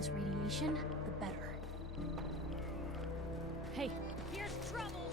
this radiation, the better. Hey, here's trouble!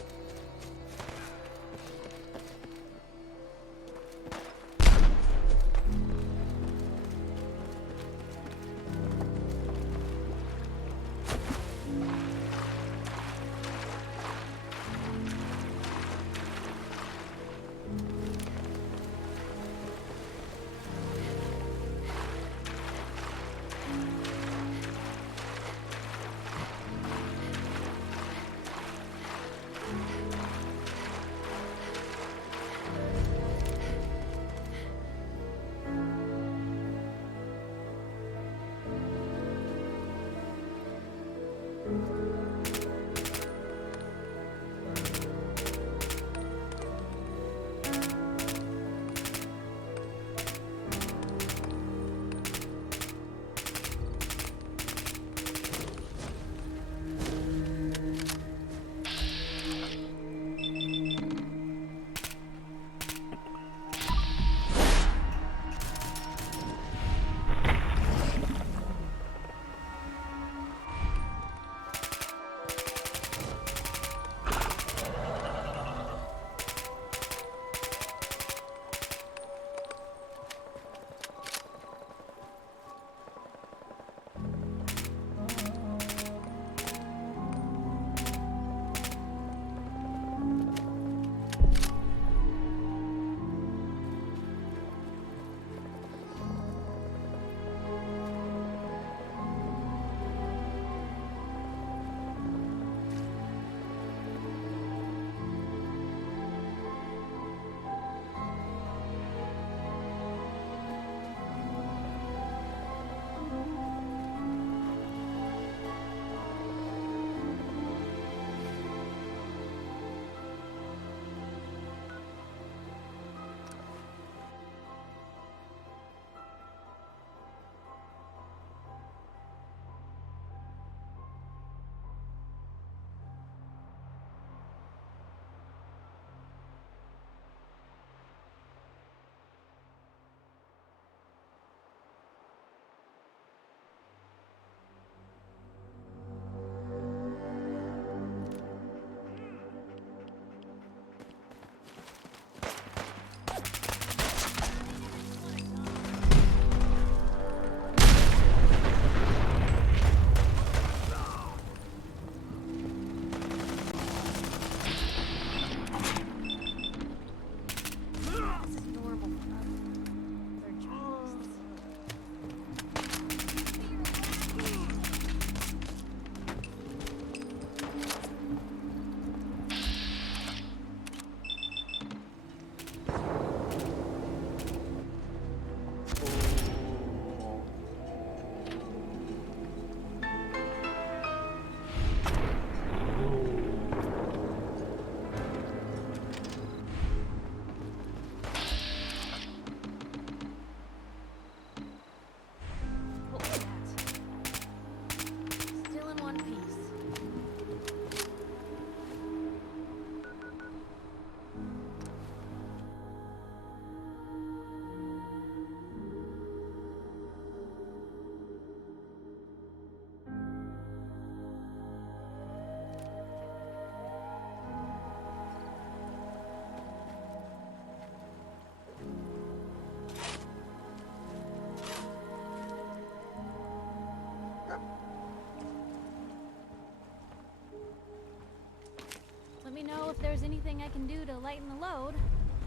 Let me know if there's anything I can do to lighten the load,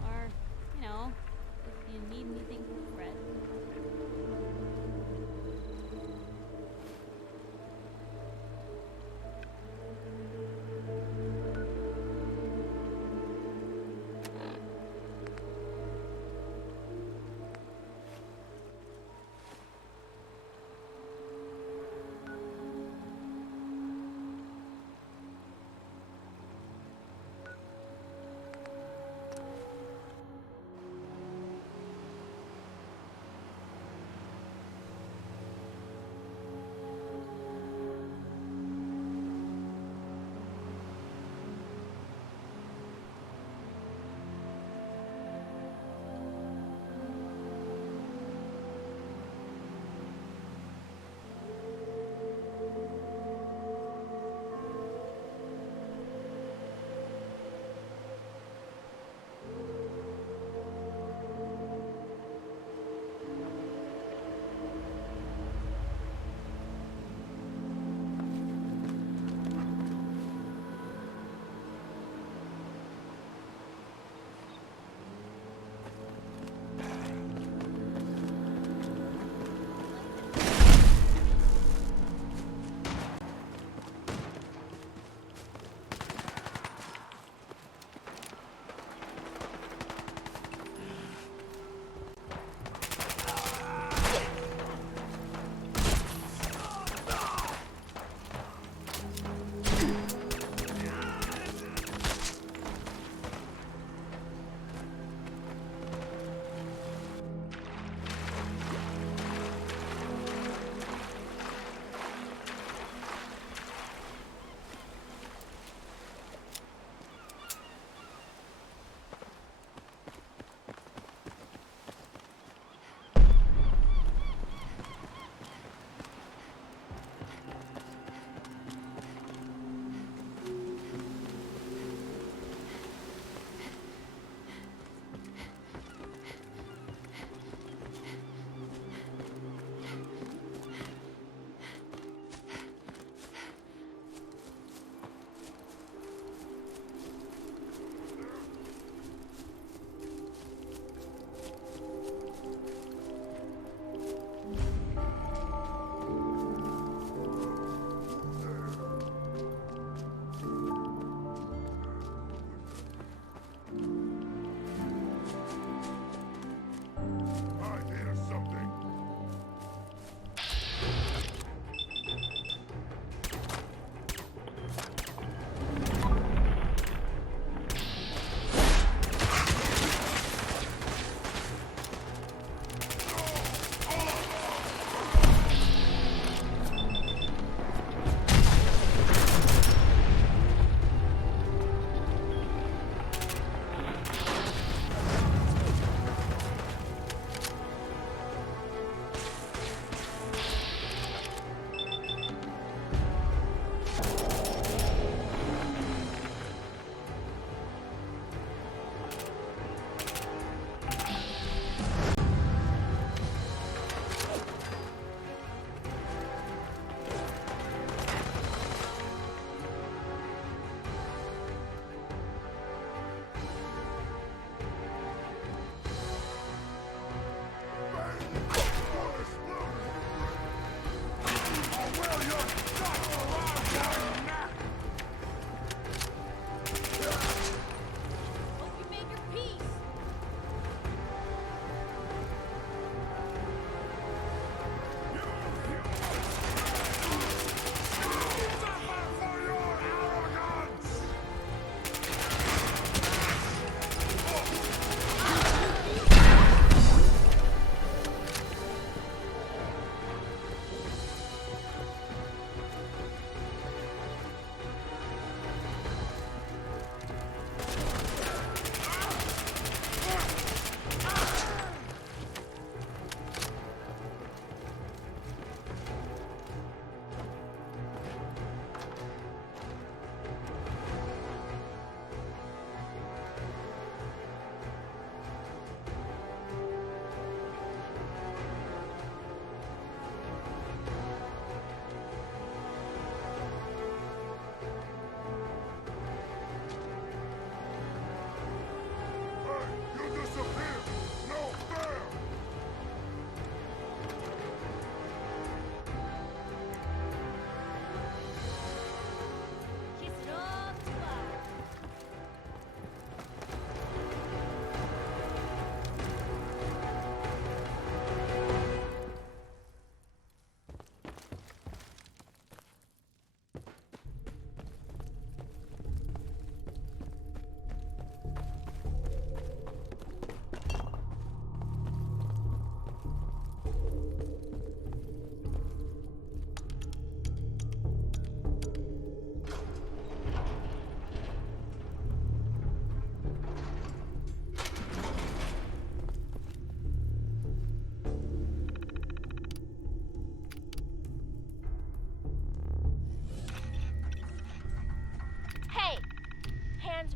or, you know, if you need anything from Fred.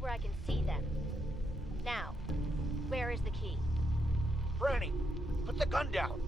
where I can see them. Now, where is the key? Franny, put the gun down.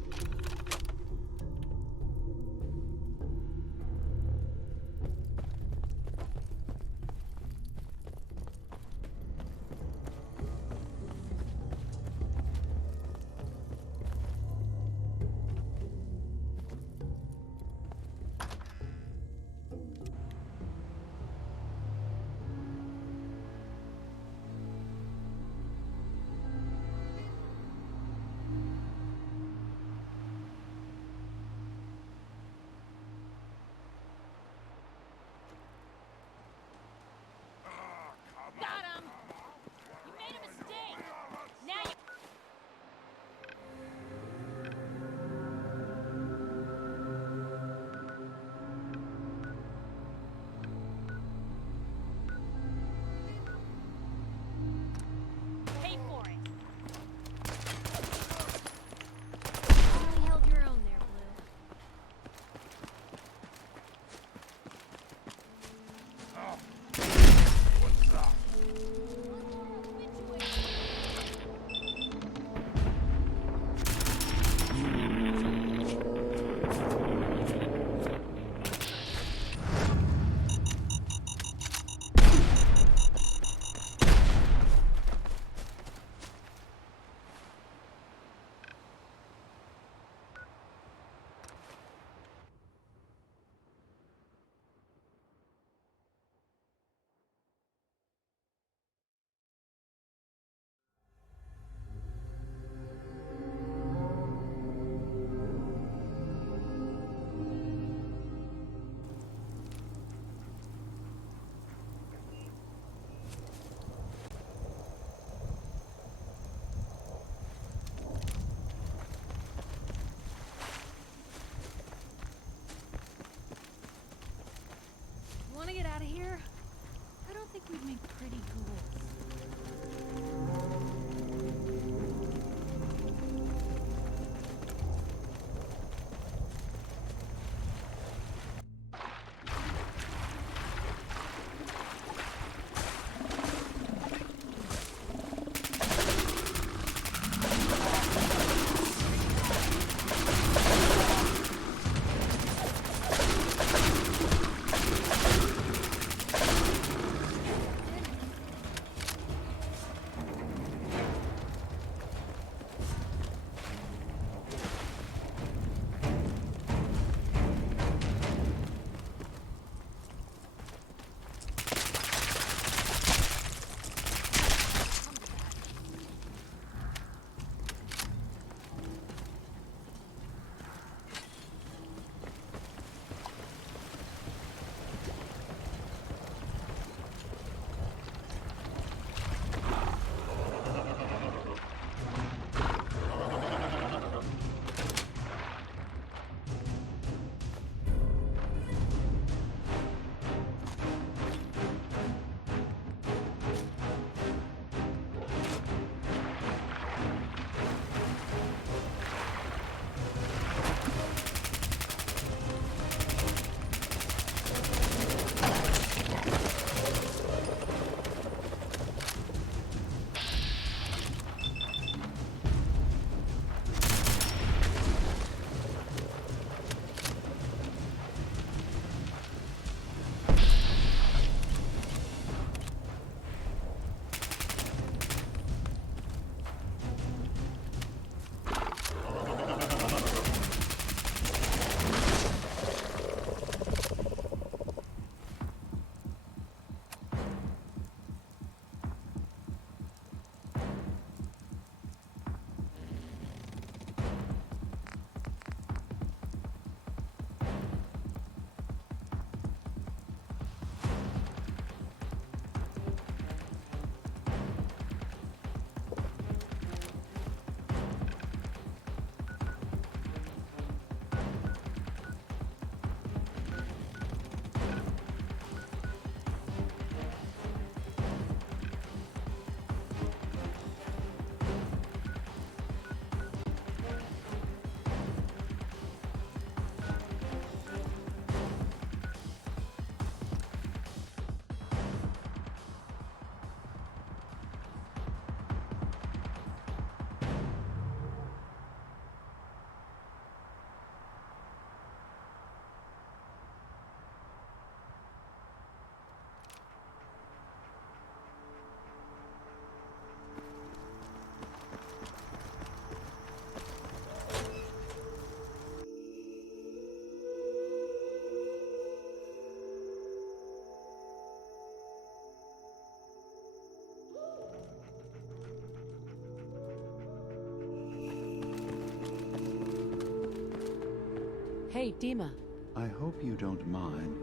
Hey, Dima. I hope you don't mind,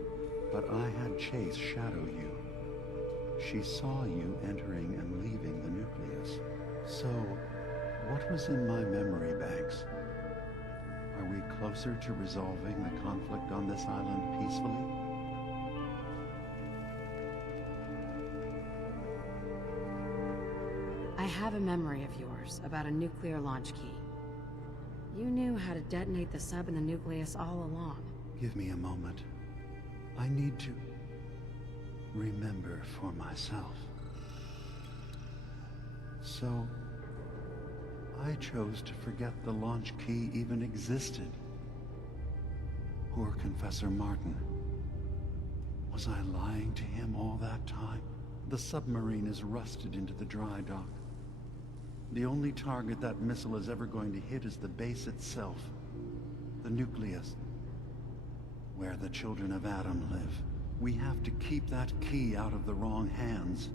but I had Chase shadow you. She saw you entering and leaving the nucleus. So, what was in my memory banks? Are we closer to resolving the conflict on this island peacefully? I have a memory of yours about a nuclear launch key. You knew how to detonate the sub in the nucleus all along. Give me a moment. I need to remember for myself. So, I chose to forget the launch key even existed. Poor Confessor Martin. Was I lying to him all that time? The submarine is rusted into the dry dock. The only target that missile is ever going to hit is the base itself. The nucleus. Where the children of Adam live. We have to keep that key out of the wrong hands.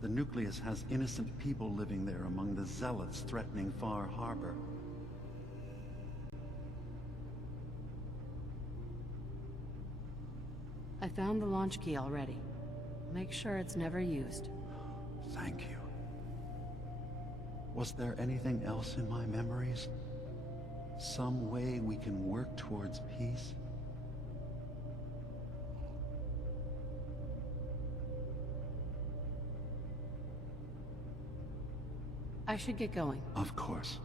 The nucleus has innocent people living there among the zealots threatening Far Harbor. I found the launch key already. Make sure it's never used. Thank you. Was there anything else in my memories? Some way we can work towards peace? I should get going. Of course.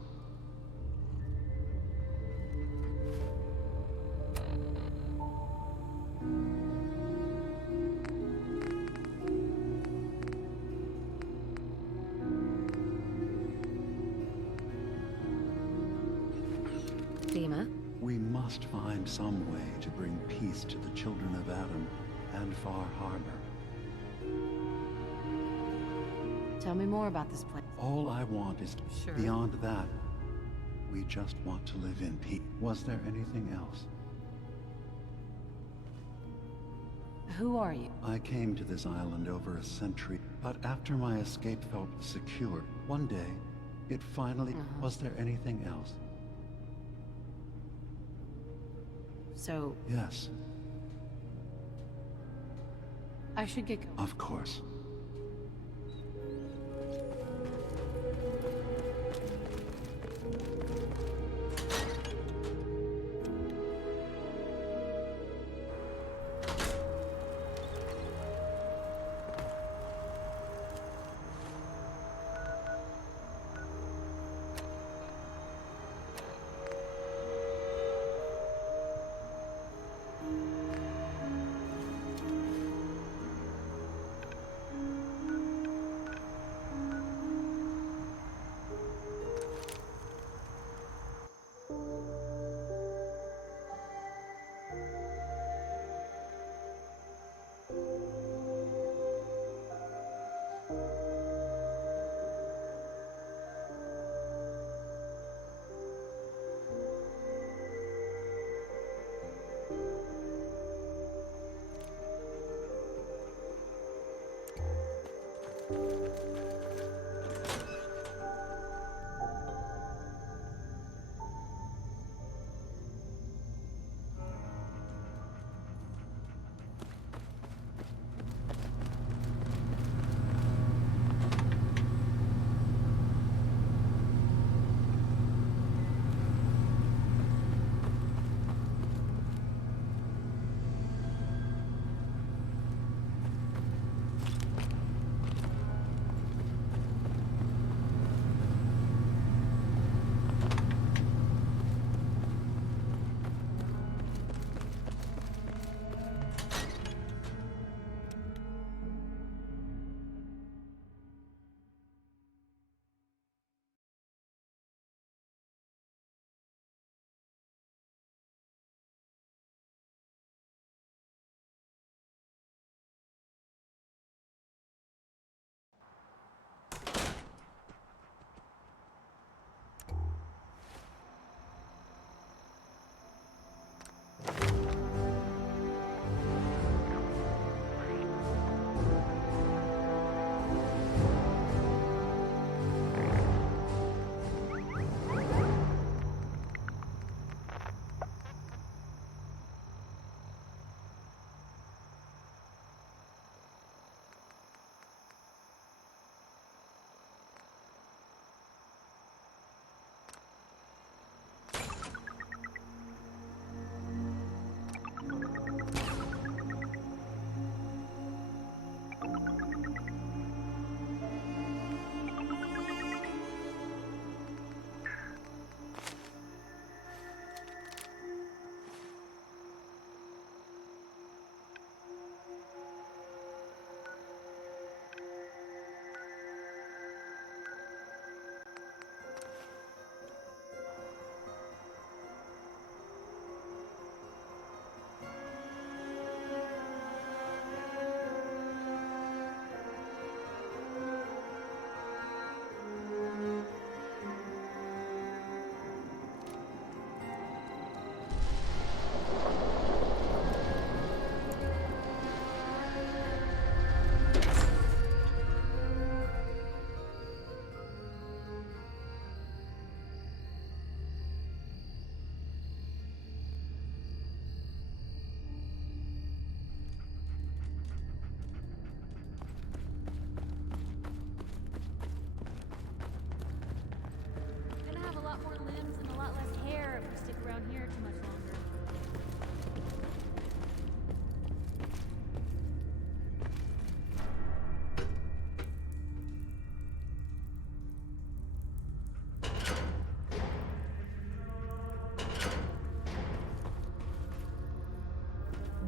Dima? We must find some way to bring peace to the children of Adam and Far Harbor. Tell me more about this place. All I want is Sure. beyond that. We just want to live in peace. Was there anything else? Who are you? I came to this island over a century, but after my escape felt secure, one day, it finally... Was there anything else? So, Yes, I should get going. of course.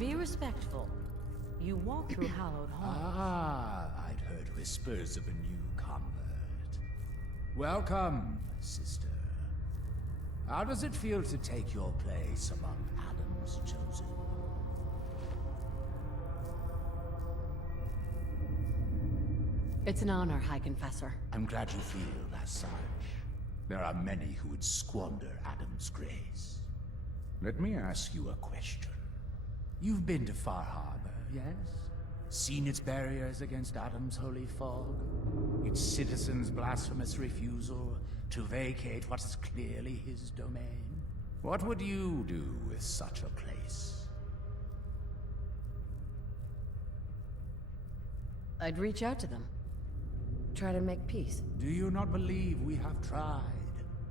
Be respectful. You walk through hallowed halls. Ah, I'd heard whispers of a new convert. Welcome, sister. How does it feel to take your place among Adam's chosen? It's an honor, High Confessor. I'm glad you feel as such. There are many who would squander Adam's grace. Let me ask you a question. You've been to Far Harbor, yes? Seen its barriers against Adam's holy fog? Its citizens' blasphemous refusal to vacate what is clearly his domain? What would you do with such a place? I'd reach out to them. Try to make peace. Do you not believe we have tried?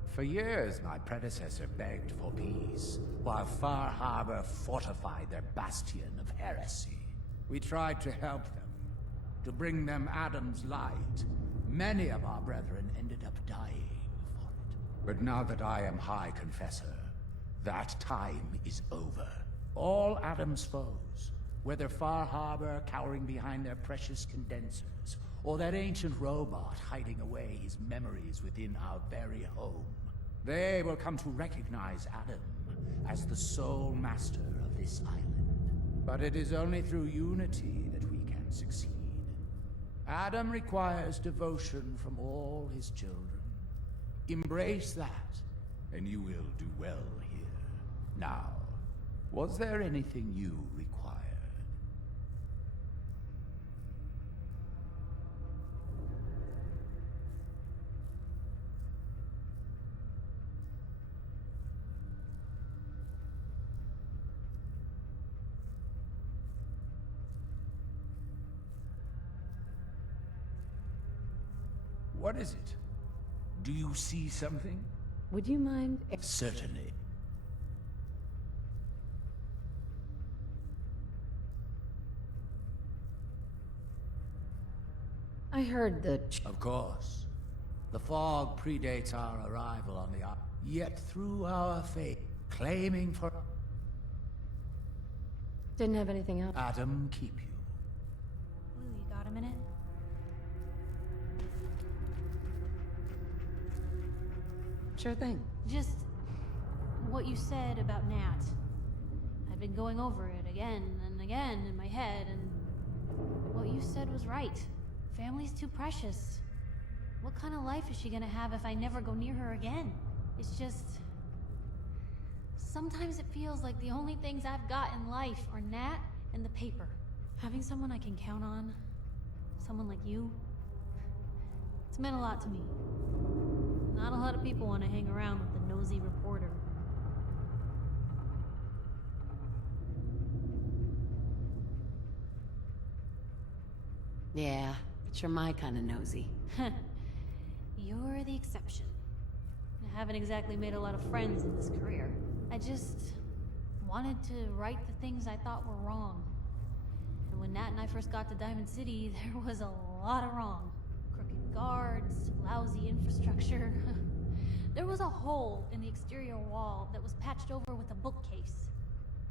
For years, my predecessor begged for peace, while Far Harbor fortified their bastion of heresy. We tried to help them, to bring them Adam's light. Many of our brethren ended up dying for it. But now that I am High Confessor, that time is over. All Adam's foes, whether Far Harbor cowering behind their precious condensers, or that ancient robot hiding away his memories within our very home, they will come to recognize Adam as the sole master of this island. But it is only through unity that we can succeed. Adam requires devotion from all his children. Embrace that, and you will do well here. Now, was there anything you required? What is it? Do you see something? Would you mind? Certainly. I heard the Of course. The fog predates our arrival on the island. Yet through our faith, claiming for didn't have anything else. Adam keep you. Blue, you got a minute? Sure thing. Just what you said about Nat. I've been going over it again and again in my head, and what you said was right. Family's too precious. What kind of life is she gonna have if I never go near her again? It's just... Sometimes it feels like the only things I've got in life are Nat and the paper. Having someone I can count on, someone like you, it's meant a lot to me. Not a lot of people want to hang around with the nosy reporter. Yeah, but you're my kind of nosy. You're the exception. I haven't exactly made a lot of friends in this career. I just wanted to right the things I thought were wrong. And when Nat and I first got to Diamond City, there was a lot of wrong. Crooked guards, lousy infrastructure. There was a hole in the exterior wall that was patched over with a bookcase.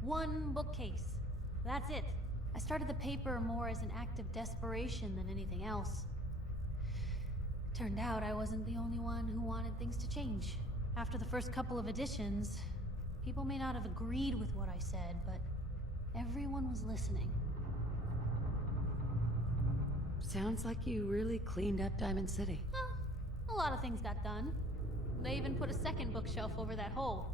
One bookcase. That's it. I started the paper more as an act of desperation than anything else. Turned out I wasn't the only one who wanted things to change. After the first couple of editions, people may not have agreed with what I said, but everyone was listening. Sounds like you really cleaned up Diamond City. A lot of things got done. They even put a second bookshelf over that hole.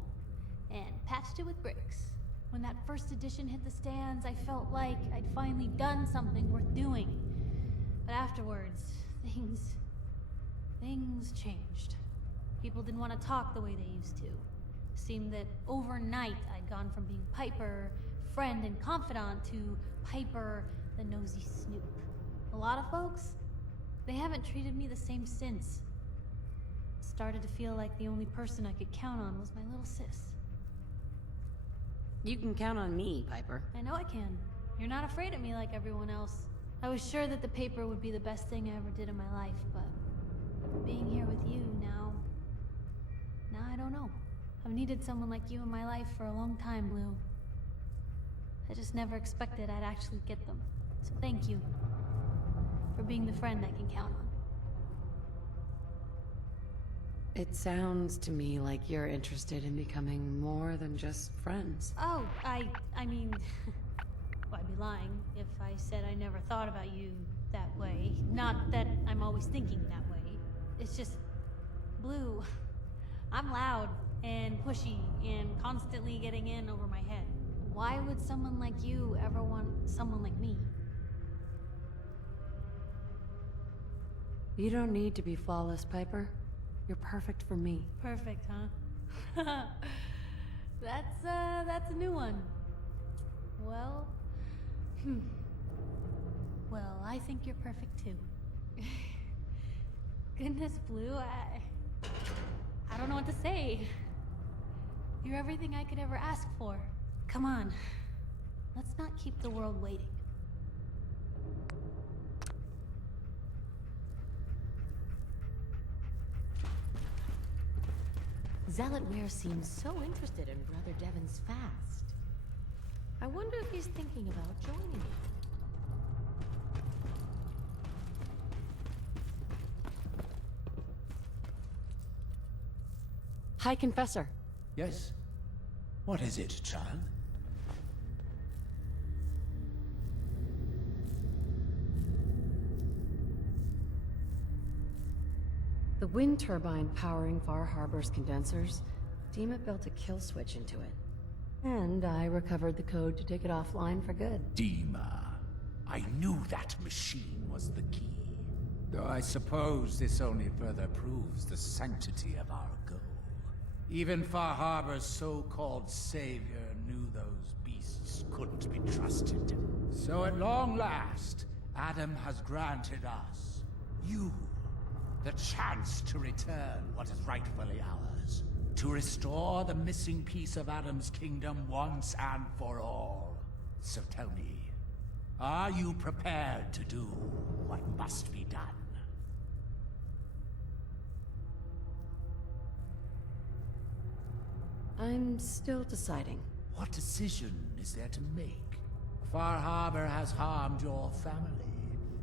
And patched it with bricks. When that first edition hit the stands, I felt like I'd finally done something worth doing. But afterwards, things changed. People didn't want to talk the way they used to. Seemed that overnight I'd gone from being Piper, friend and confidant, to Piper, the nosy snoop. A lot of folks, they haven't treated me the same since. Started to feel like the only person I could count on was my little sis. You can count on me, Piper. I know I can. You're not afraid of me like everyone else. I was sure that the paper would be the best thing I ever did in my life, but being here with you now I don't know. I've needed someone like you in my life for a long time, Blue. I just never expected I'd actually get them. So thank you for being the friend I can count on. It sounds to me like you're interested in becoming more than just friends. Oh, I mean, well, I'd be lying if I said I never thought about you that way. Not that I'm always thinking that way. It's just, Blue, I'm loud and pushy and constantly getting in over my head. Why would someone like you ever want someone like me? You don't need to be flawless, Piper. You're perfect for me. Perfect, huh? That's a new one. Well, well, I think you're perfect too. Goodness, Blue, I don't know what to say. You're everything I could ever ask for. Come on, let's not keep the world waiting. Zealot Ware seems so interested in Brother Devon's fast. I wonder if he's thinking about joining you. Hi, Confessor. Yes? What is it, child? The wind turbine powering Far Harbor's condensers, Dima built a kill switch into it. And I recovered the code to take it offline for good. Dima. I knew that machine was the key. Though I suppose this only further proves the sanctity of our goal. Even Far Harbor's so-called savior knew those beasts couldn't be trusted. So at long last, Adam has granted us, you, the chance to return what is rightfully ours. To restore the missing piece of Adam's kingdom once and for all. So tell me, are you prepared to do what must be done? I'm still deciding. What decision is there to make? Far Harbor has harmed your family,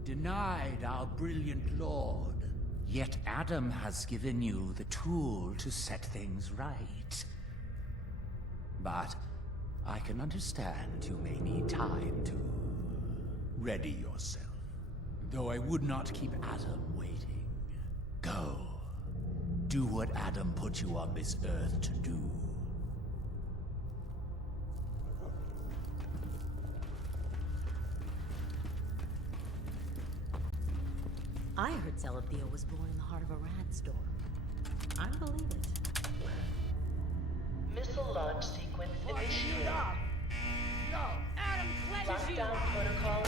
denied our brilliant lord. Yet Adam has given you the tool to set things right. But I can understand you may need time to ready yourself. Though I would not keep Adam waiting. Go. Do what Adam put you on this earth to do. I heard Zealot Theo was born in the heart of a rad storm. I believe it. Missile launch sequence initiated. No! Adam cleanses you! Lockdown protocol.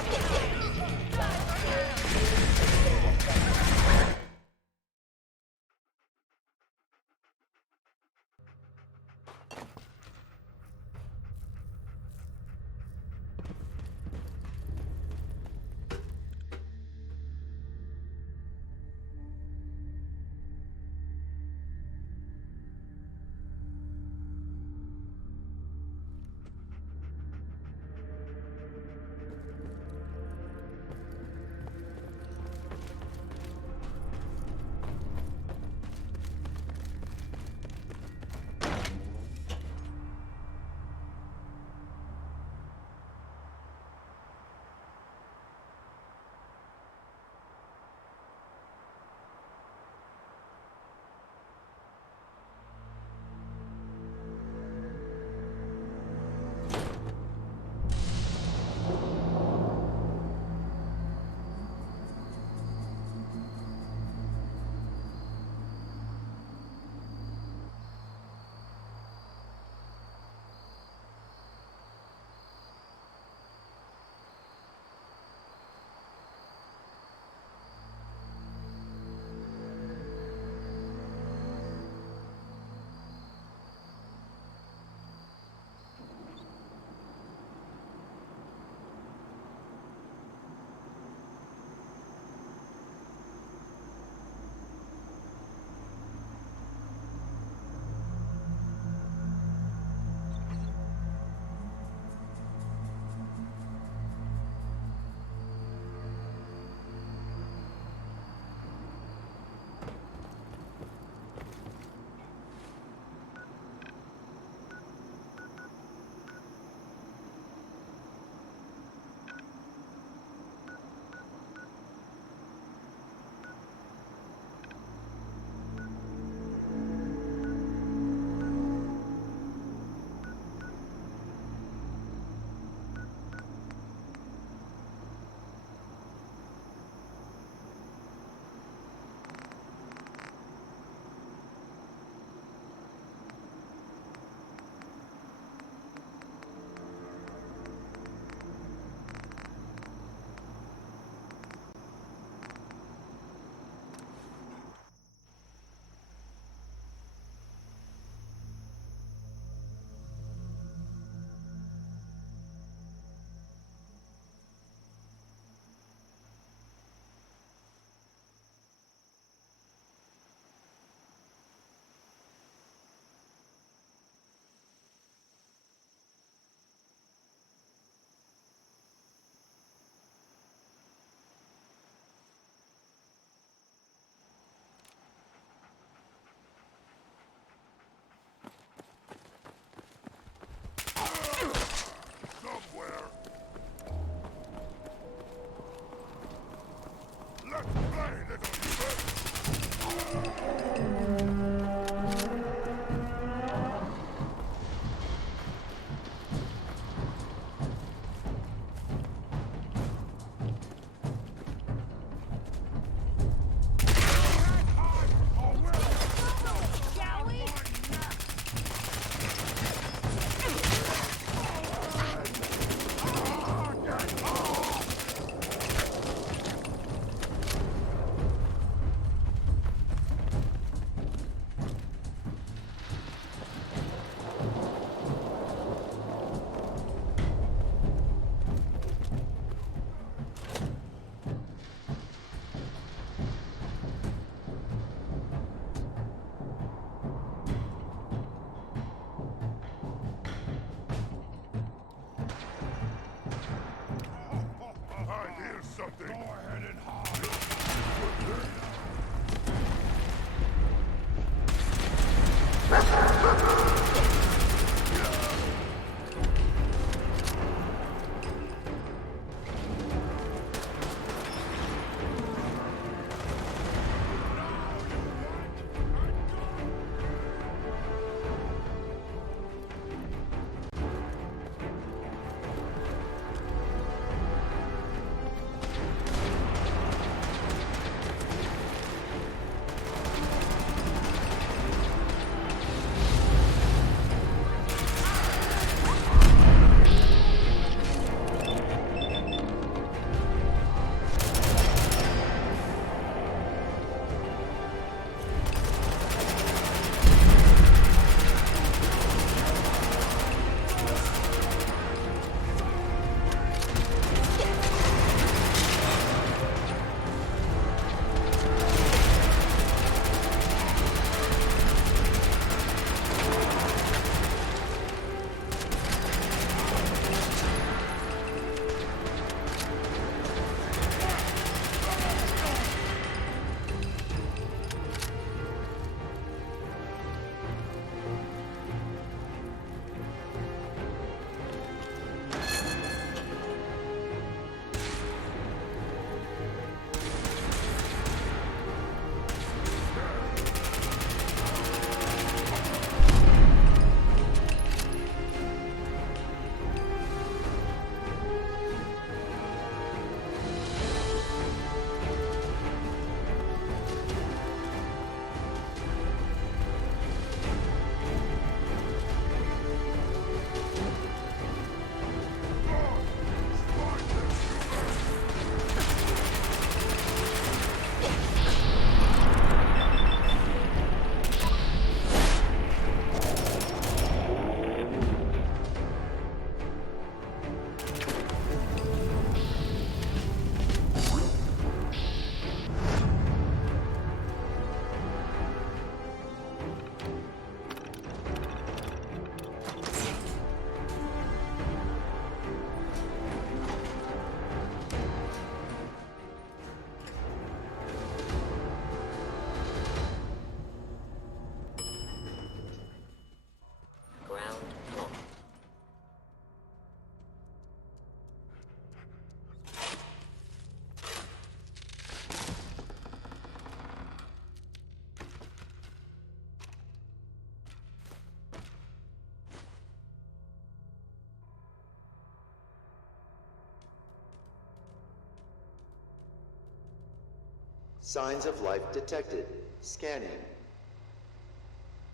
Signs of life detected. Scanning.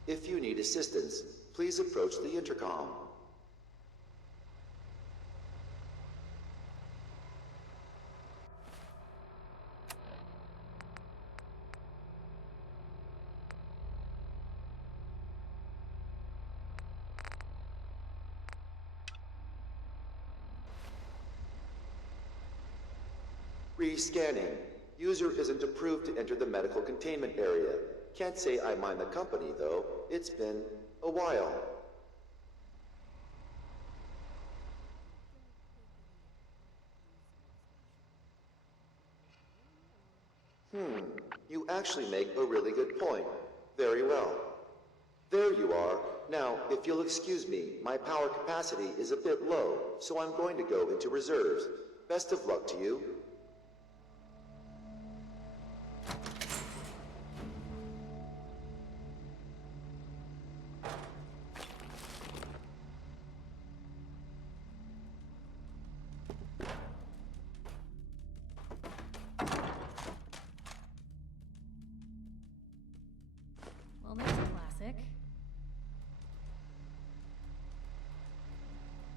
If you need assistance, please approach the intercom. Re-scanning. User isn't approved to enter the medical containment area. Can't say I mind the company, though. It's been a while. You actually make a really good point. Very well. There you are. Now, if you'll excuse me, my power capacity is a bit low, so I'm going to go into reserves. Best of luck to you. Well, there's a classic.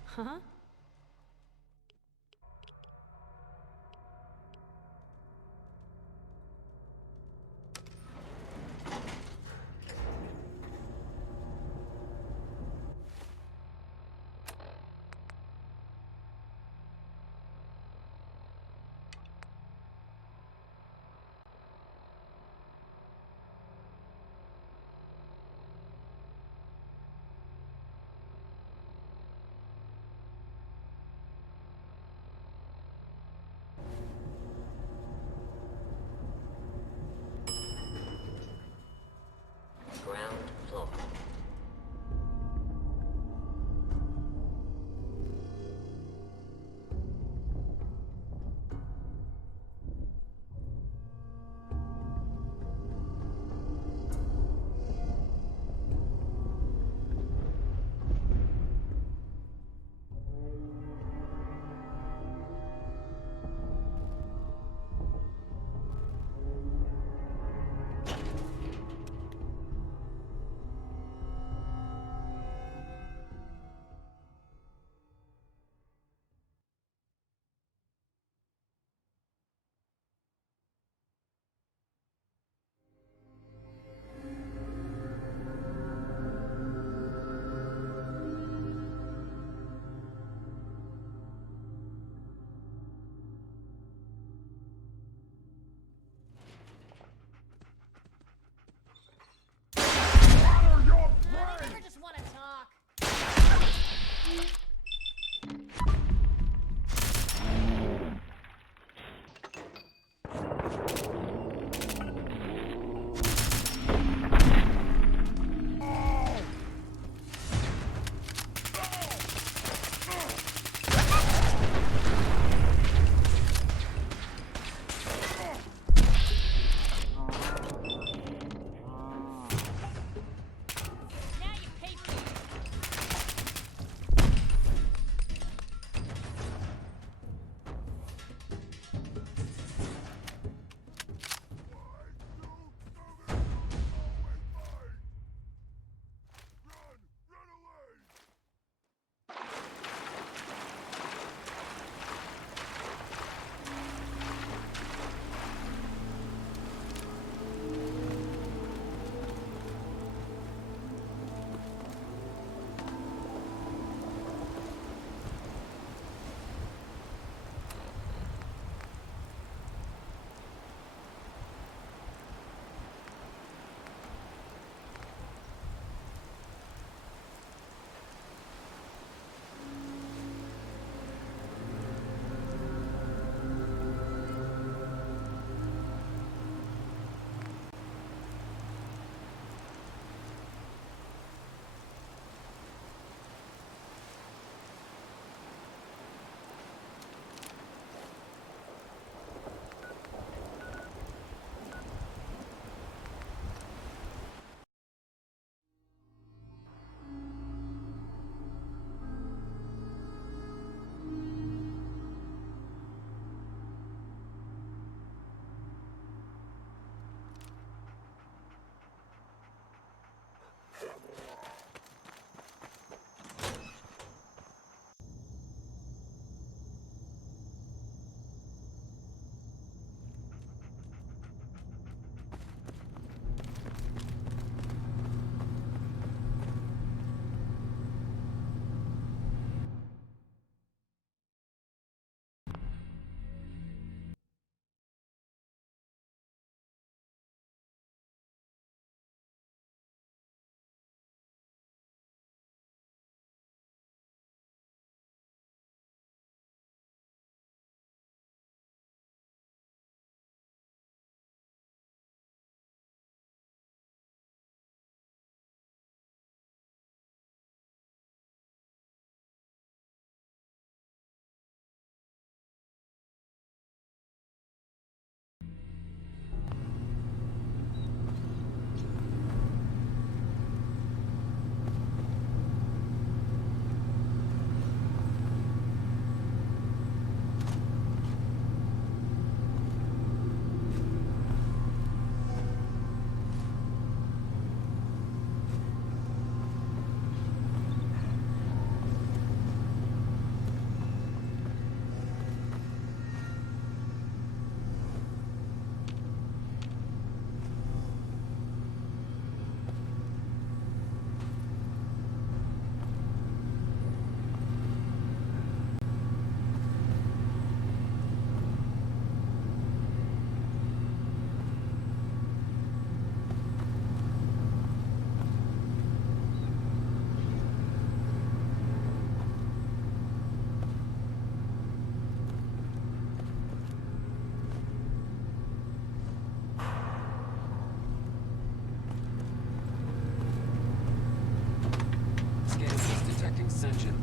Huh?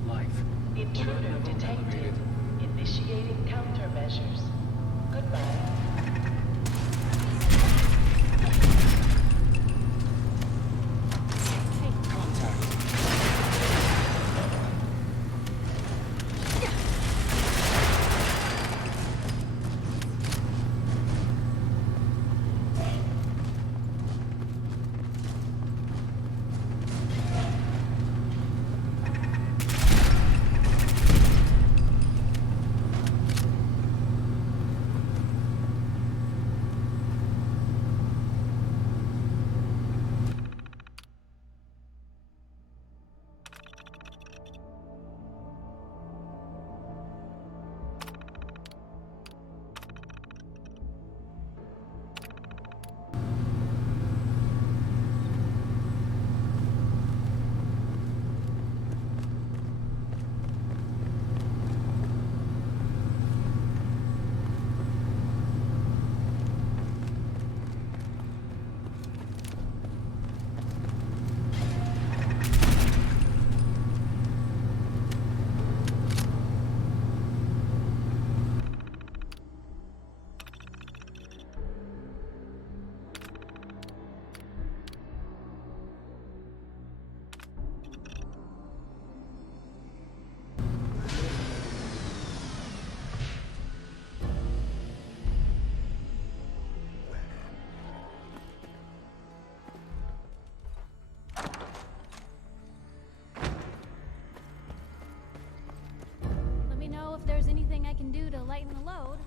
life. Intruder detected. Initiating countermeasures. Goodbye. Let me know if there's anything I can do to lighten the load.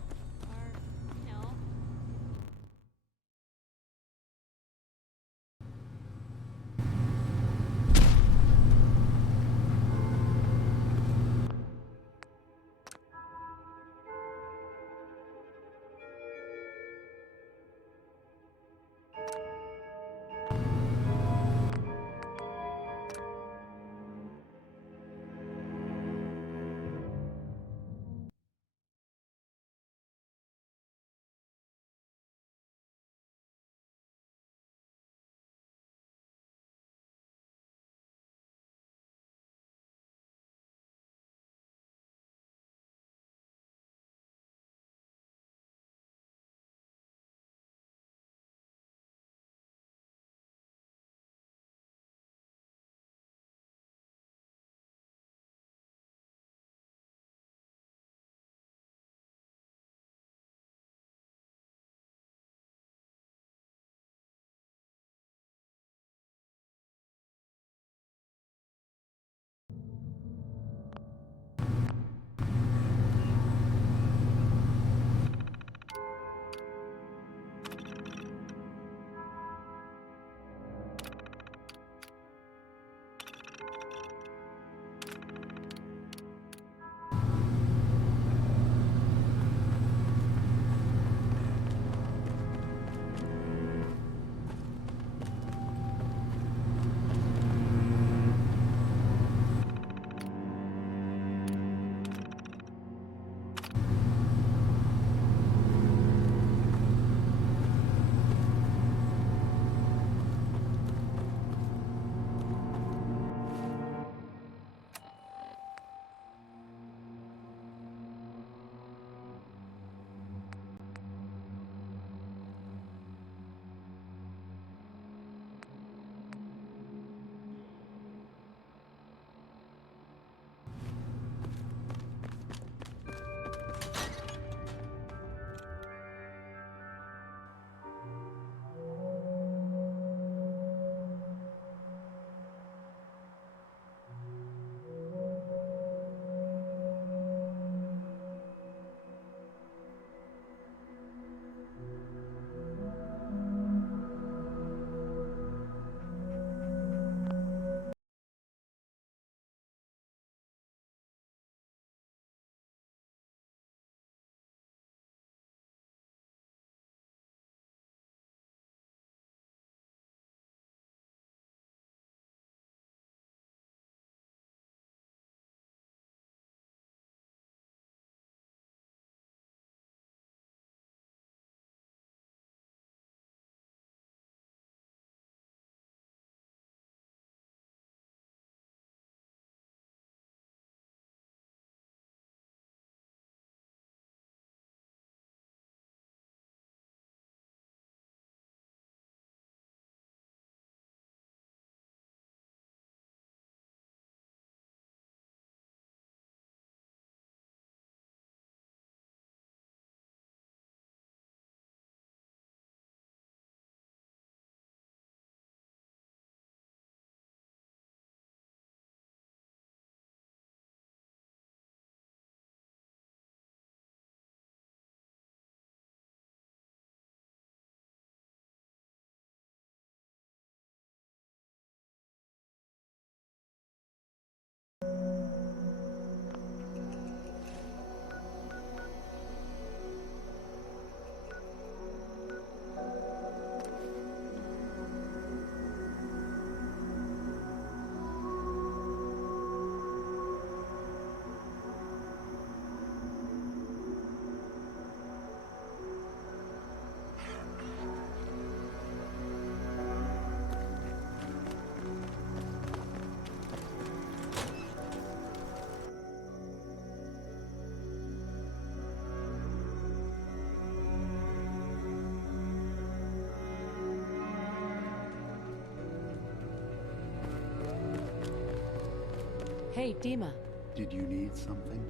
Hey, Dima. Did you need something?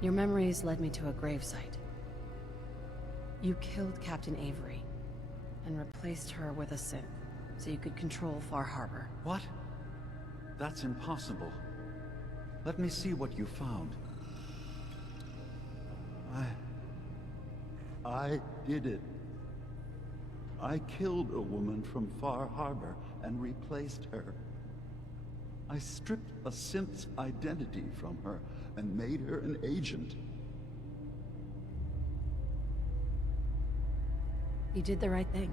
Your memories led me to a gravesite. You killed Captain Avery and replaced her with a synth so you could control Far Harbor. What? That's impossible. Let me see what you found. I did it. I killed a woman from Far Harbor and replaced her. I stripped a synth's identity from her and made her an agent. You did the right thing.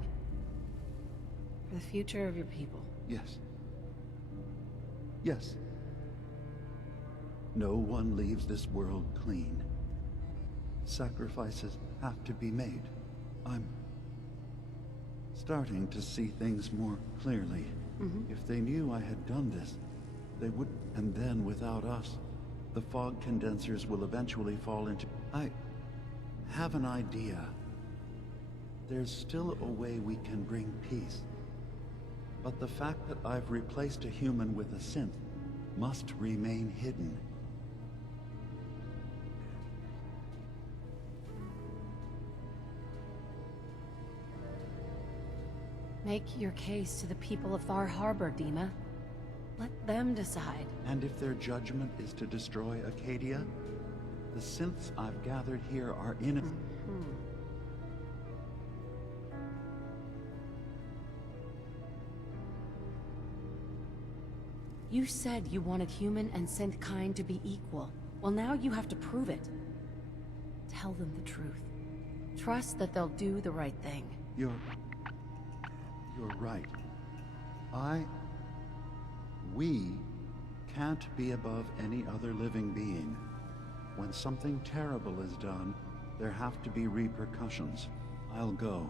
For the future of your people. Yes. Yes. No one leaves this world clean. Sacrifices have to be made. I'm starting to see things more clearly. If they knew I had done this, they would... And then without us, the fog condensers will eventually fall into... I have an idea. There's still a way we can bring peace. But the fact that I've replaced a human with a synth must remain hidden. Make your case to the people of Far Harbor, Dima. Let them decide. And if their judgment is to destroy Acadia, the synths I've gathered here are innocent. You said you wanted human and synth kind to be equal. Well, now you have to prove it. Tell them the truth. Trust that they'll do the right thing. You're right. We can't be above any other living being. When something terrible is done, there have to be repercussions. I'll go.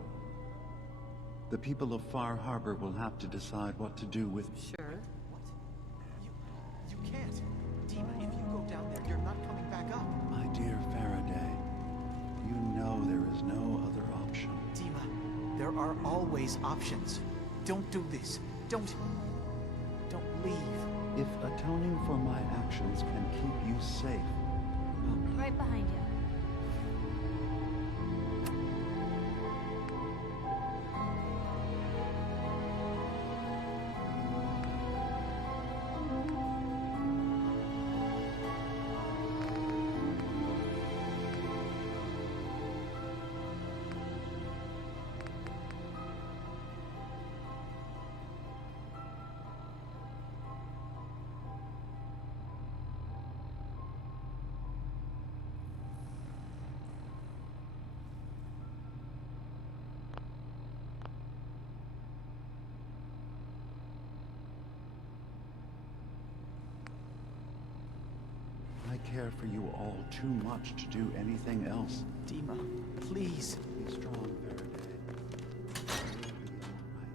The people of Far Harbor will have to decide what to do with... Sure. You can't. Dima, if you go down there, you're not coming back up. My dear Faraday, you know there is no other option. Dima, there are always options. Don't do this. Don't leave. If atoning for my actions can keep you safe, Right behind you. I care for you all too much to do anything else. Dima, please. Be strong, Faraday. You'll be all right.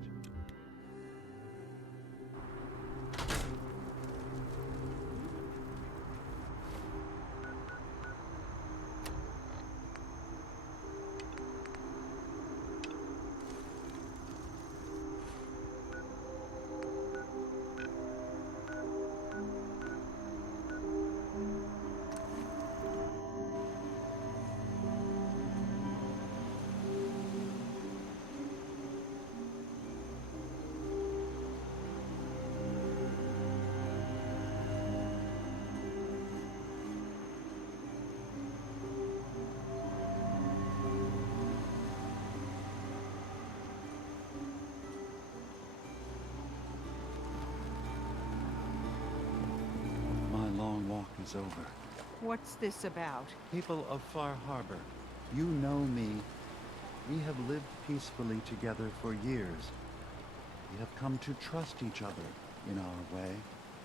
Is over. What's this about? People of Far Harbor, you know me. We have lived peacefully together for years. We have come to trust each other in our way,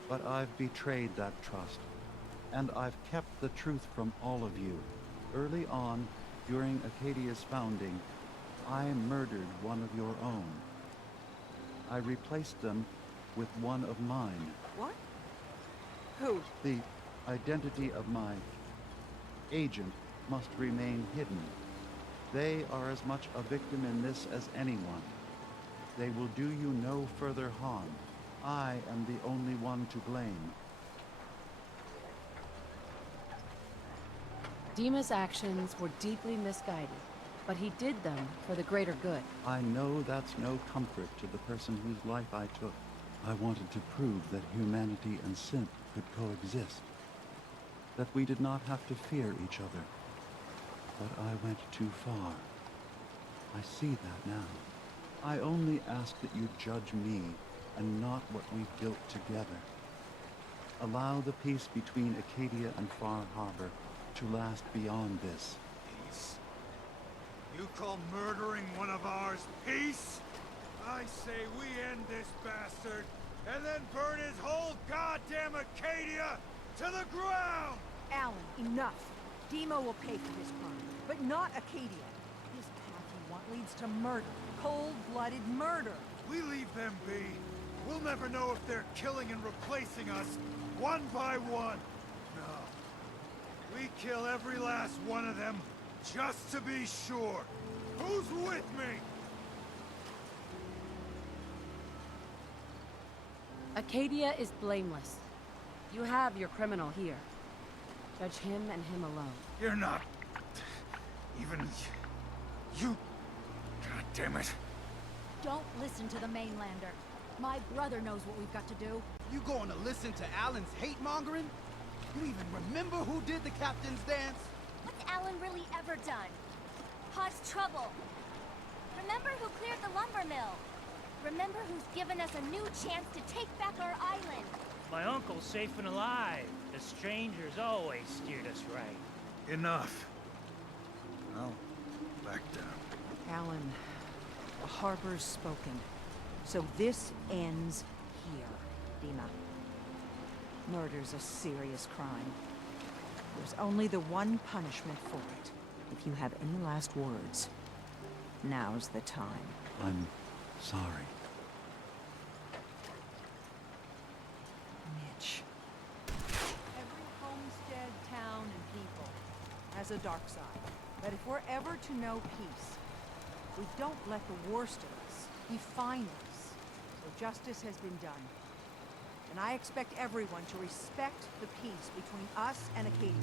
but I've betrayed that trust, and I've kept the truth from all of you. Early on, during Acadia's founding, I murdered one of your own. I replaced them with one of mine. What? Who? The identity of my agent must remain hidden. They are as much a victim in this as anyone. They will do you no further harm. I am the only one to blame. Dima's actions were deeply misguided, but he did them for the greater good. I know that's no comfort to the person whose life I took. I wanted to prove that humanity and synth could coexist. That we did not have to fear each other. But I went too far. I see that now. I only ask that you judge me and not what we've built together. Allow the peace between Acadia and Far Harbor to last beyond this. Peace? You call murdering one of ours peace? I say we end this bastard, and then burn his whole goddamn Acadia to the ground! Alan, enough. Dima will pay for his crime, but not Acadia. This path you want leads to murder. Cold-blooded murder. We leave them be. We'll never know if they're killing and replacing us, one by one. No. We kill every last one of them, just to be sure. Who's with me? Acadia is blameless. You have your criminal here. Judge him and him alone. You're not... even... you... God damn it. Don't listen to the mainlander. My brother knows what we've got to do. You going to listen to Alan's hate-mongering? You even remember who did the captain's dance? What's Alan really ever done? Caused trouble. Remember who cleared the lumber mill? Remember who's given us a new chance to take back our island? My uncle's safe and alive. The strangers always steered us right. Enough. I'll back down. Alan, the harbor's spoken. So this ends here, Dima. Murder's a serious crime. There's only the one punishment for it. If you have any last words, now's the time. I'm sorry. Mitch. Every homestead, town, and people has a dark side. But if we're ever to know peace, we don't let the worst of us define us. So justice has been done. And I expect everyone to respect the peace between us and Acadia.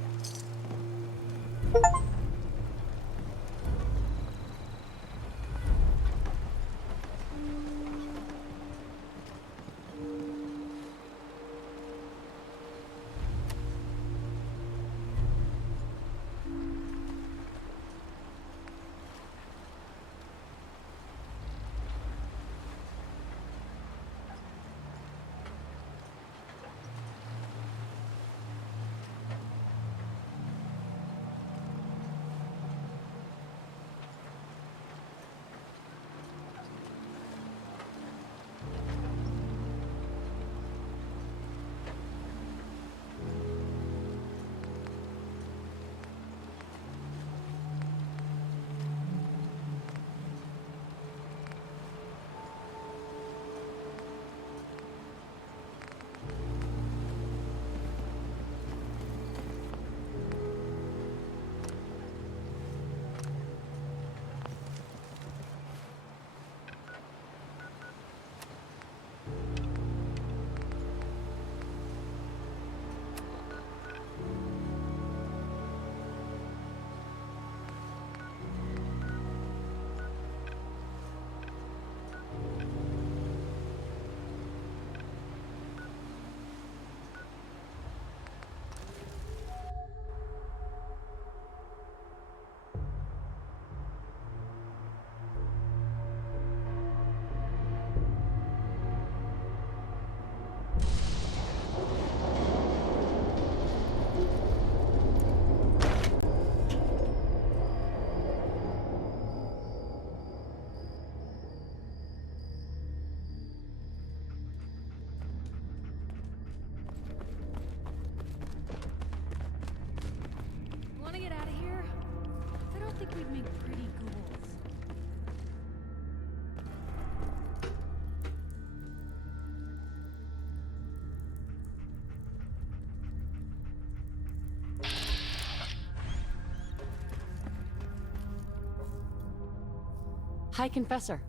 Hi, Confessor.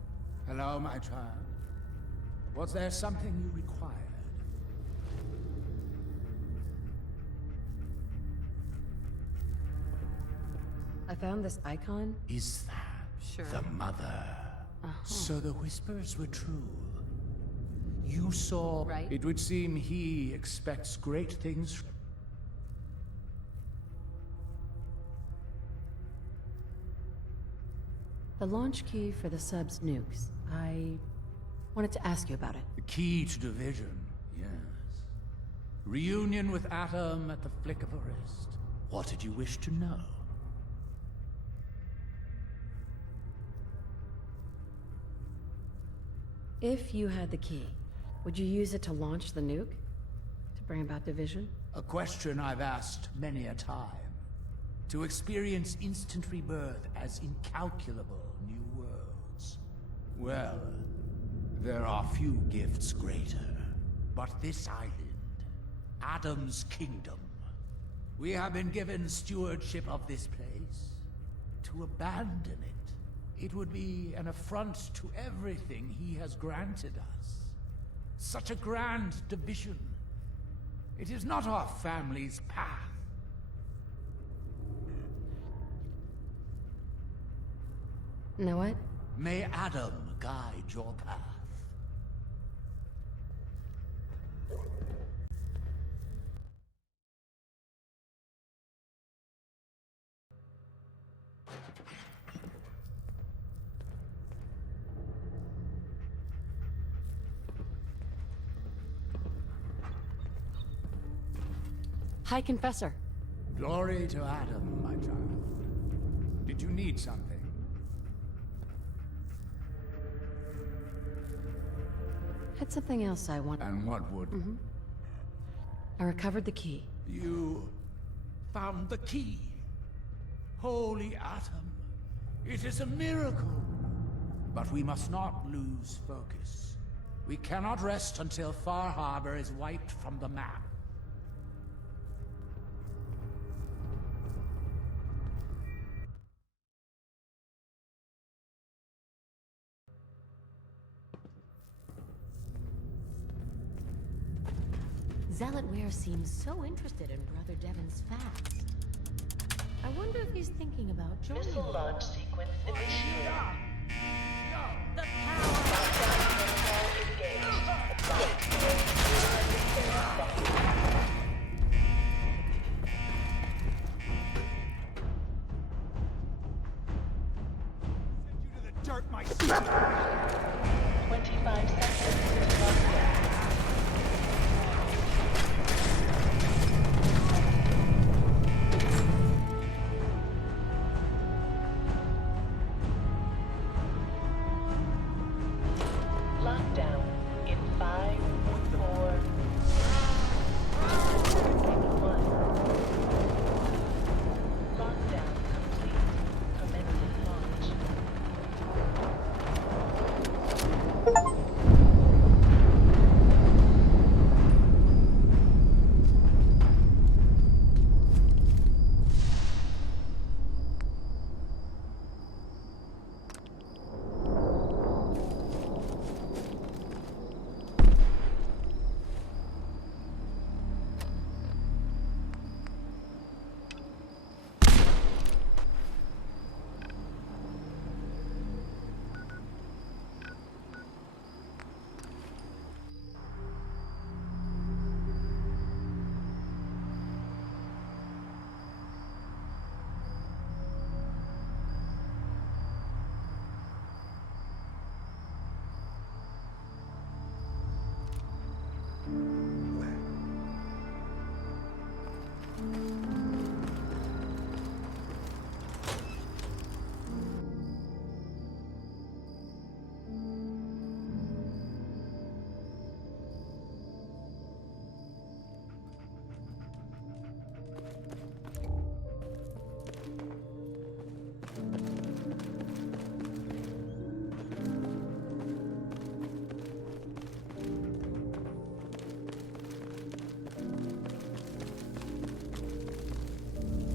Hello, my child. Was there something you required? I found this icon. Is that the mother? So the whispers were true. You saw... Right. It would seem he expects great things. The launch key for the sub's nukes. I wanted to ask you about it. The key to division, yes. Reunion with Atom at the flick of a wrist. What did you wish to know? If you had the key, would you use it to launch the nuke? To bring about division? A question I've asked many a time. To experience instant rebirth as incalculable new worlds. Well, there are few gifts greater. But this island, Adam's kingdom, we have been given stewardship of this place. To abandon it would be an affront to everything he has granted us. Such a grand division. It is not our family's path. Know what? May Adam guide your path. Hi, Confessor. Glory to Adam, my child. Did you need something? Had something else I wanted. And what would... I recovered the key. You found the key. Holy Atom. It is a miracle. But we must not lose focus. We cannot rest until Far Harbor is wiped from the map. Zealot Ware seems so interested in Brother Devon's fast. I wonder if he's thinking about joining. Missile launch sequence initiated. The Dirt, my 25 seconds to lockdown. Lockdown in 5, 4, 1. Lockdown complete. Commencing launch.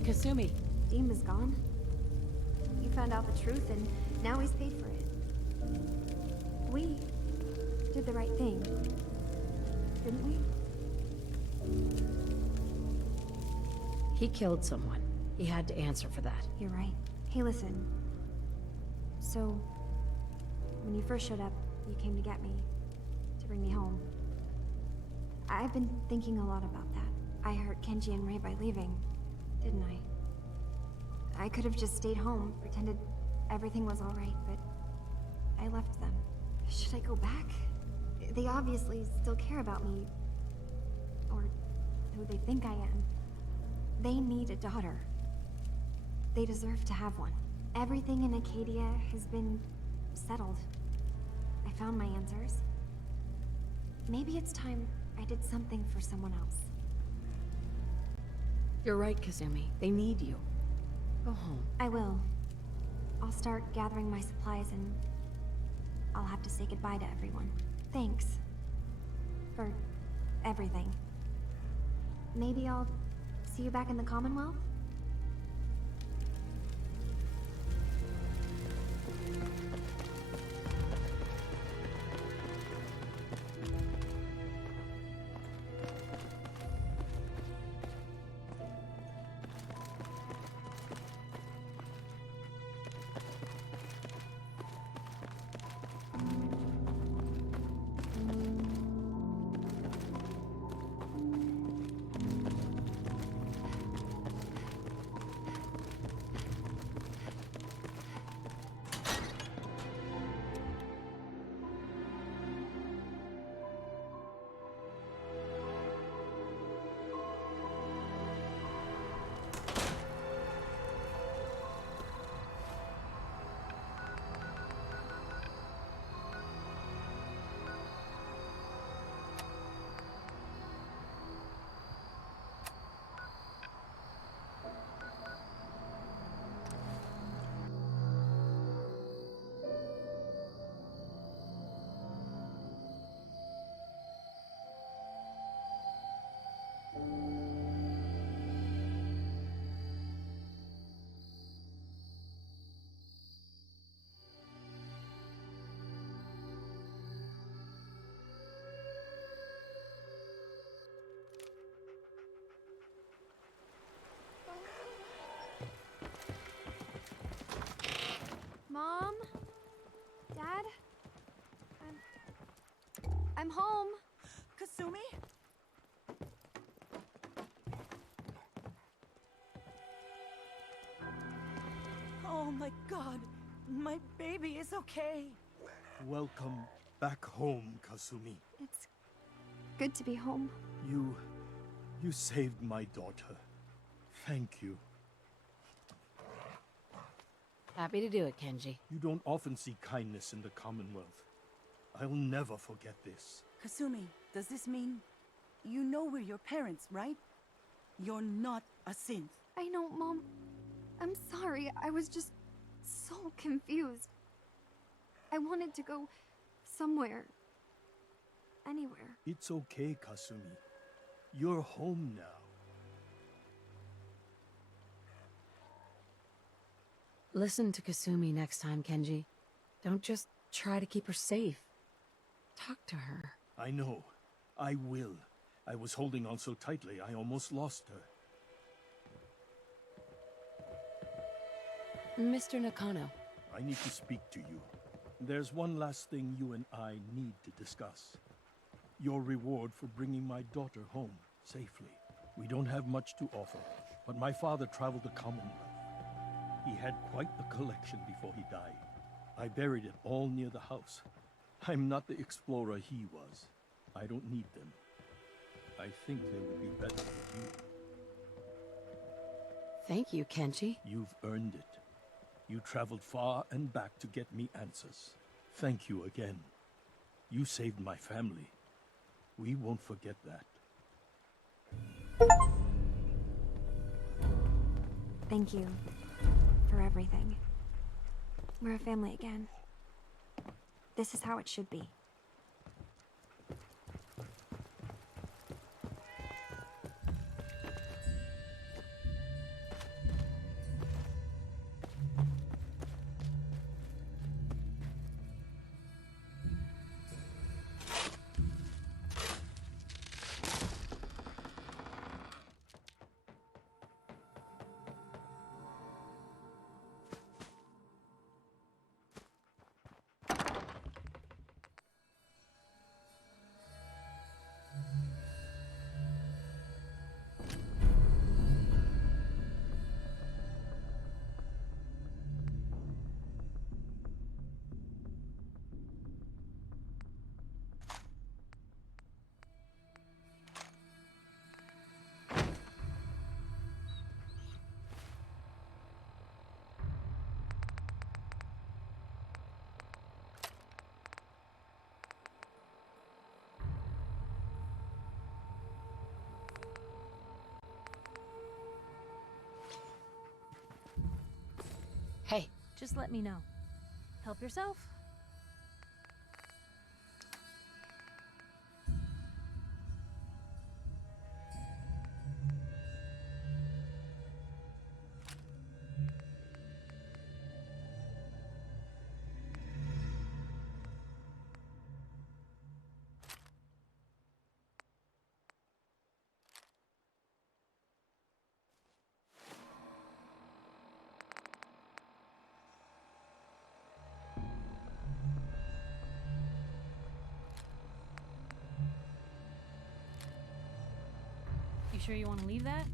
Kasumi. Deem is gone. He found out the truth and now he's paid for it. did the right thing. Didn't we? He killed someone. He had to answer for that. You're right. Hey, listen. So, when you first showed up, you came to get me, to bring me home. I've been thinking a lot about that. I hurt Kenji and Ray by leaving, didn't I? I could have just stayed home, pretended everything was alright, but I left them. Should I go back? They obviously still care about me. Or who they think I am. They need a daughter. They deserve to have one. Everything in Acadia has been settled. I found my answers. Maybe it's time I did something for someone else. You're right, Kasumi. They need you. Go home. I will. I'll start gathering my supplies and I'll have to say goodbye to everyone. Thanks. For everything. Maybe I'll see you back in the Commonwealth? Mom? Dad? I'm home. Kasumi? Oh my god, my baby is okay. Welcome back home, Kasumi. It's good to be home. You saved my daughter. Thank you. Happy to do it, Kenji. You don't often see kindness in the Commonwealth. I'll never forget this. Kasumi, does this mean you know we're your parents, right? You're not a synth. I know, Mom. I'm sorry. I was just so confused. I wanted to go somewhere. Anywhere. It's okay, Kasumi. You're home now. Listen to Kasumi next time, Kenji. Don't just try to keep her safe. Talk to her. I know. I will. I was holding on so tightly, I almost lost her. Mr. Nakano. I need to speak to you. There's one last thing you and I need to discuss. Your reward for bringing my daughter home safely. We don't have much to offer, but my father traveled the Commonwealth. He had quite the collection before he died. I buried it all near the house. I'm not the explorer he was. I don't need them. I think they would be better with you. Thank you, Kenji. You've earned it. You traveled far and back to get me answers. Thank you again. You saved my family. We won't forget that. Thank you for everything. We're a family again. This is how it should be. Hey. Just let me know. Help yourself. You sure you want to leave that?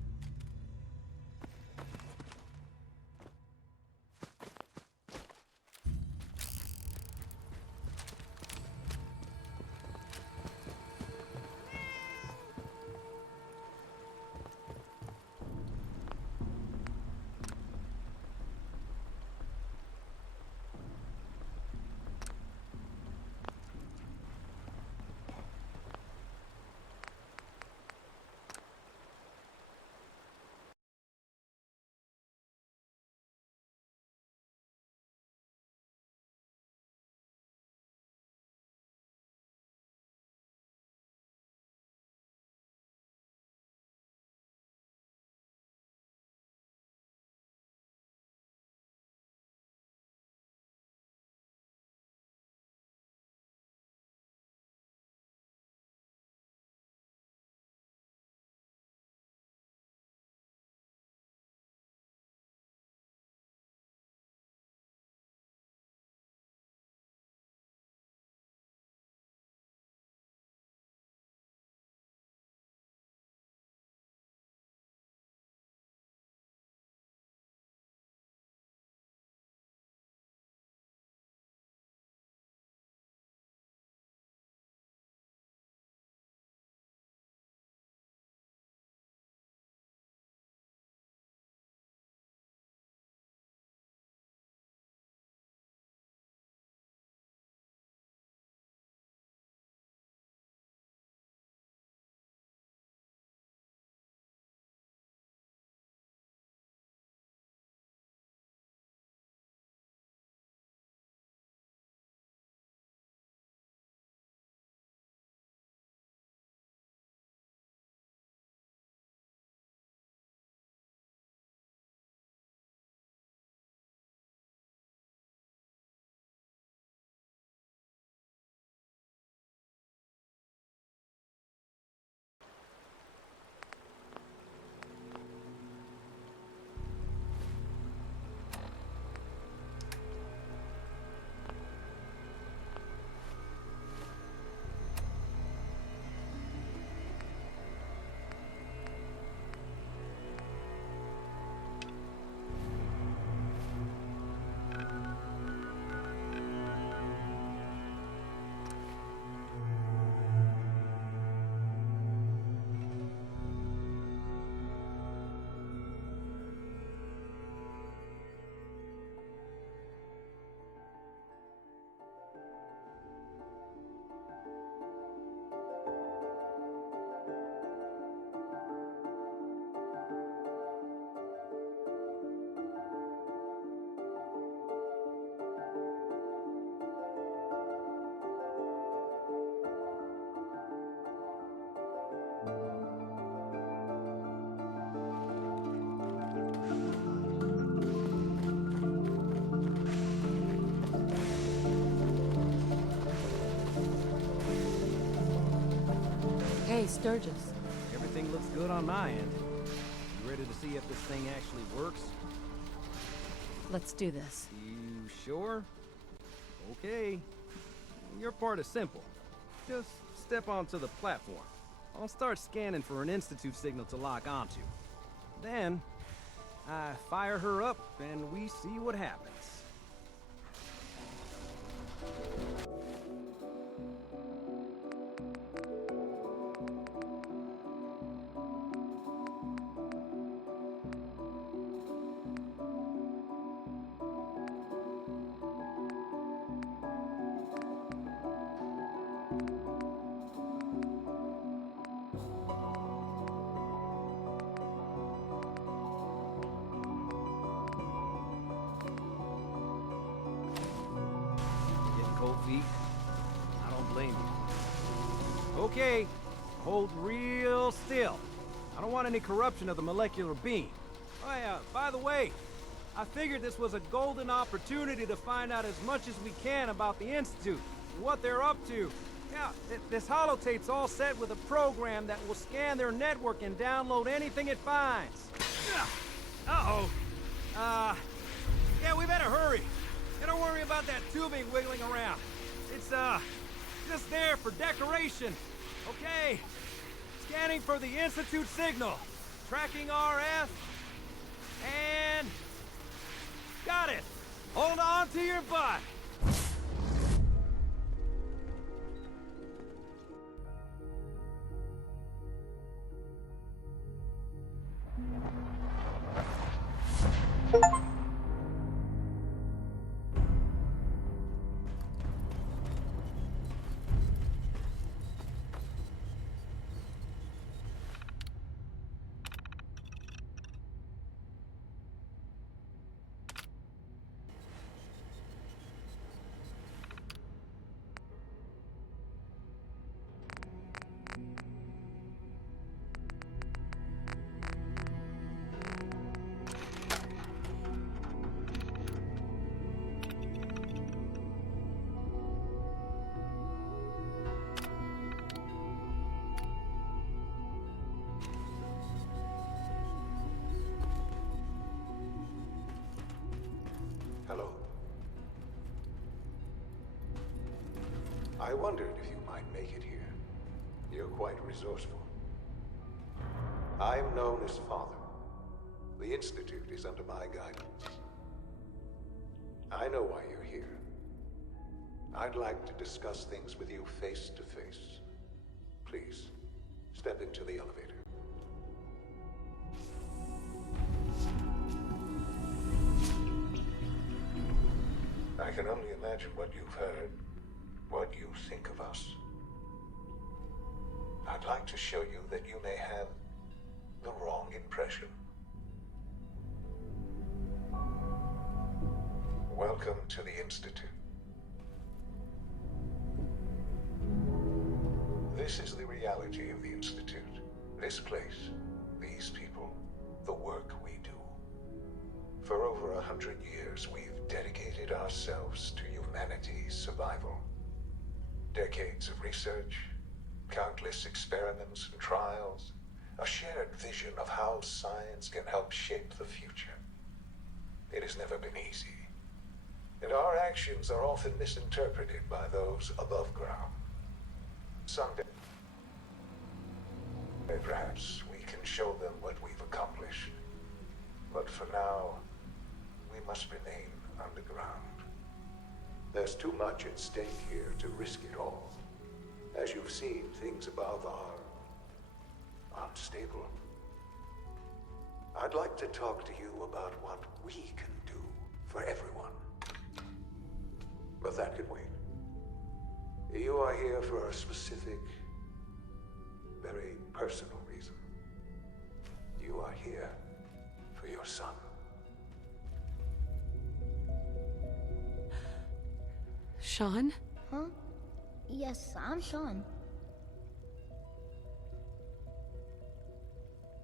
Hey, Sturgis. Everything looks good on my end. You ready to see if this thing actually works? Let's do this. You sure? Okay. Your part is simple. Just step onto the platform. I'll start scanning for an Institute signal to lock onto. Then, I fire her up and we see what happens. Zeke. I don't blame you. Okay, hold real still. I don't want any corruption of the molecular being. Oh yeah, by the way, I figured this was a golden opportunity to find out as much as we can about the Institute, what they're up to. Yeah, this holotape's all set with a program that will scan their network and download anything it finds. Uh-oh. Yeah, we better hurry. And don't worry about that tubing wiggling around. It's, just there for decoration. Okay. Scanning for the Institute signal. Tracking RF. And... got it. Hold on to your butt. Hello. I wondered if you might make it here. You're quite resourceful. I'm known as Father. The Institute is under my guidance. I know why you're here. I'd like to discuss things with you face to face. Please, step into the elevator. I can only imagine what you've heard, what you think of us. I'd like to show you that you may have the wrong impression. Welcome to the Institute. This is the reality of the Institute. This place, these people, the work we do. For over 100 years, we've dedicated ourselves to humanity's survival. Decades of research, countless experiments and trials, a shared vision of how science can help shape the future. It has never been easy, and our actions are often misinterpreted by those above ground. Someday, perhaps we can show them what we've accomplished, but for now, we must remain underground. There's too much at stake here to risk it all. As you've seen, things above are unstable. I'd like to talk to you about what we can do for everyone. But that can wait. You are here for a specific, very personal reason. You are here for your son. Sean? Huh? Yes, I'm Sean.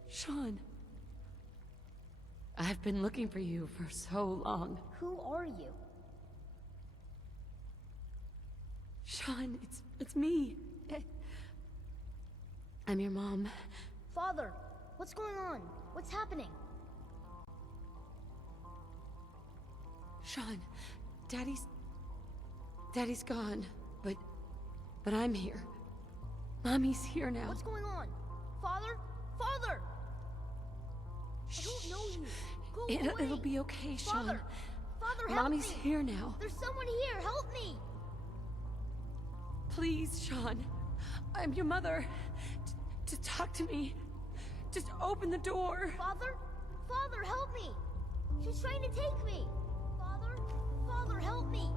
Sean. I've been looking for you for so long. Who are you? Sean, it's me. I'm your mom. Father, what's going on? What's happening? Sean, Daddy's gone, but I'm here. Mommy's here now. What's going on? Father? Father! I don't know you. Go away. It'll be okay, Sean. Father, help Mommy's me. here now. There's someone here. Help me. Please, Sean. I'm your mother. To talk to me. Just open the door. Father? Father, help me. She's trying to take me. Father, help me.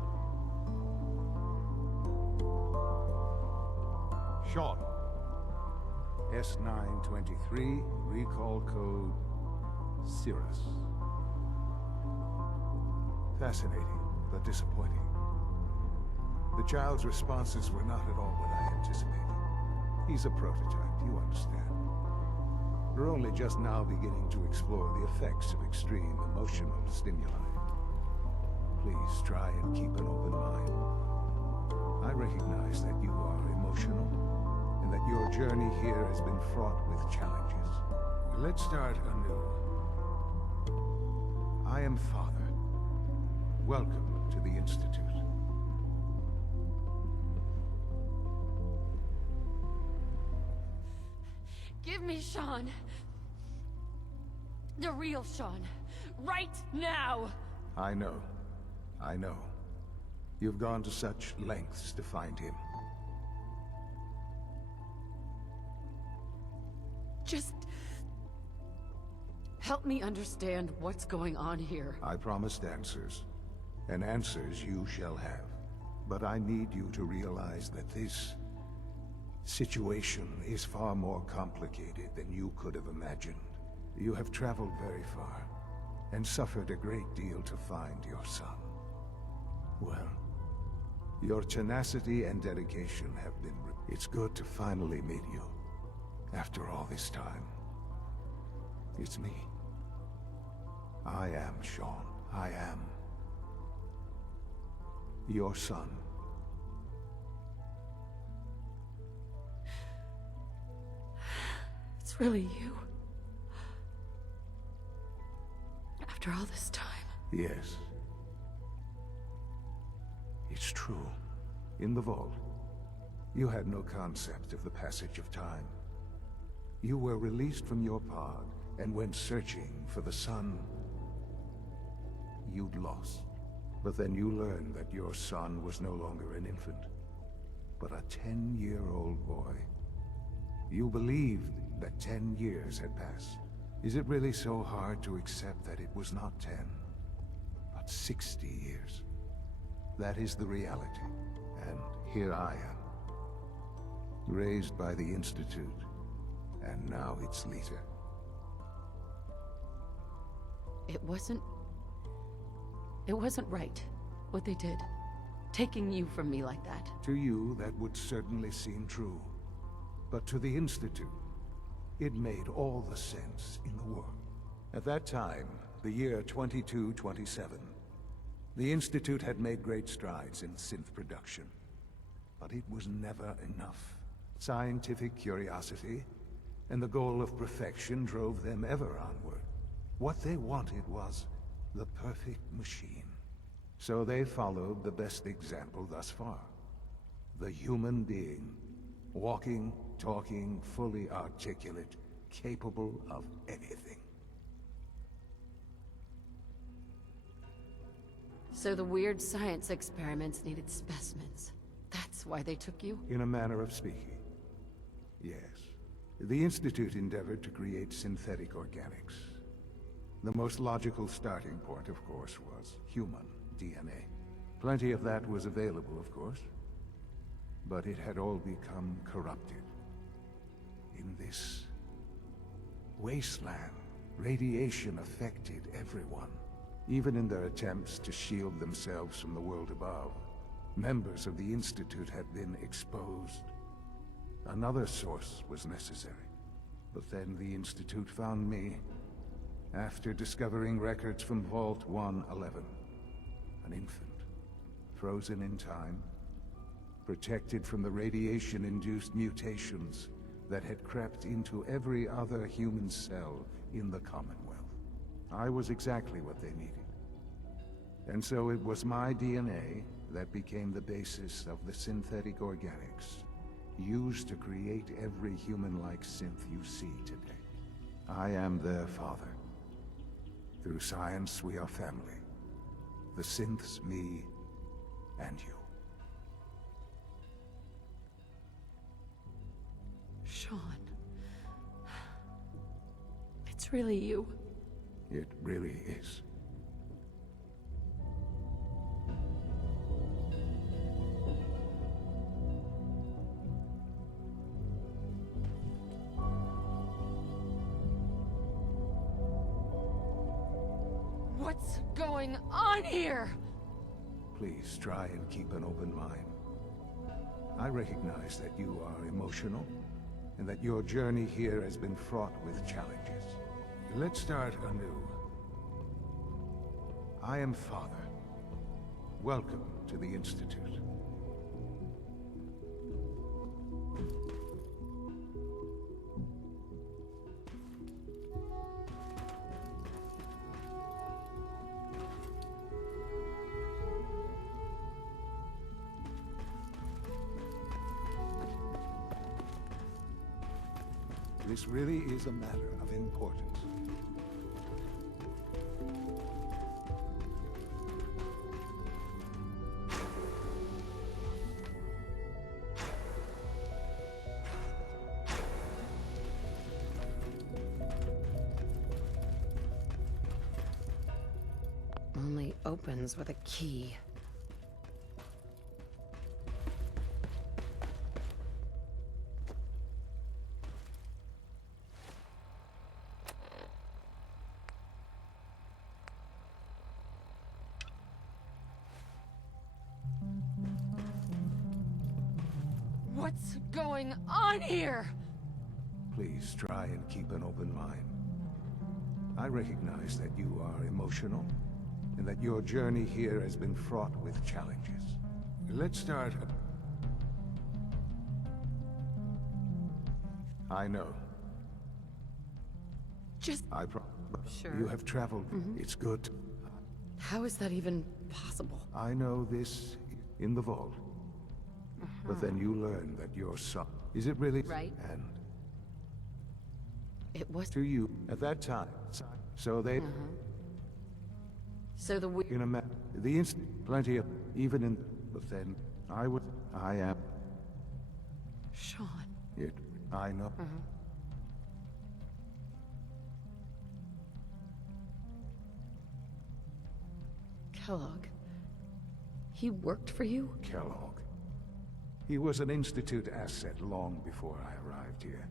Sean. S923, recall code Cirrus. Fascinating, but disappointing. The child's responses were not at all what I anticipated. He's a prototype, you understand. We're only just now beginning to explore the effects of extreme emotional stimuli. Please try and keep an open mind. I recognize that you are emotional, and that your journey here has been fraught with challenges. Let's start anew. I am Father. Welcome to the Institute. Give me Sean. The real Sean. Right now! I know. I know. You've gone to such lengths to find him. Just... help me understand what's going on here. I promised answers, and answers you shall have. But I need you to realize that this situation is far more complicated than you could have imagined. You have traveled very far, and suffered a great deal to find your son. Well, your tenacity and dedication have been... It's good to finally meet you, after all this time. It's me. I am Sean. I am your son. It's really you. After all this time. Yes. It's true. In the vault, you had no concept of the passage of time. You were released from your pod and went searching for the son you'd lost. But then you learned that your son was no longer an infant, but a 10-year-old boy. You believed that 10 years had passed. Is it really so hard to accept that it was not 10, but 60 years? That is the reality, and here I am. Raised by the Institute, and now its leader. It wasn't right, what they did. Taking you from me like that. To you, that would certainly seem true. But to the Institute, it made all the sense in the world. At that time, the year 2227, the Institute had made great strides in synth production. But it was never enough. Scientific curiosity and the goal of perfection drove them ever onward. What they wanted was the perfect machine. So they followed the best example thus far. The human being. Walking, talking, fully articulate, capable of anything. So the weird science experiments needed specimens. That's why they took you? In a manner of speaking, yes. The Institute endeavored to create synthetic organics. The most logical starting point, of course, was human DNA. Plenty of that was available, of course. But it had all become corrupted. In this wasteland, radiation affected everyone. Even in their attempts to shield themselves from the world above, members of the Institute had been exposed. Another source was necessary. But then the Institute found me, after discovering records from Vault 111. An infant, frozen in time, protected from the radiation-induced mutations that had crept into every other human cell in the Commonwealth. I was exactly what they needed. And so it was my DNA that became the basis of the synthetic organics used to create every human-like synth you see today. I am their father. Through science, we are family. The synths, me, and you. Sean. It's really you. It really is. What's going on here? Please try and keep an open mind. I recognize that you are emotional, and that your journey here has been fraught with challenges. Let's start anew. I am Father. Welcome to the Institute. This really is a matter of importance. Only opens with a key. What's going on here? Please try and keep an open mind. I recognize that you are emotional, and that your journey here has been fraught with challenges. Let's start... I know. Sure. You have traveled. It's good. How is that even possible? I know this in the vault. But then you learn that your son... Is it really... Right. And... It was... To you, at that time. So they... So the In a the instant... Plenty of... Even in... But then... I am... Sean. I know. Kellogg. He worked for you? Kellogg. He was an Institute asset long before I arrived here.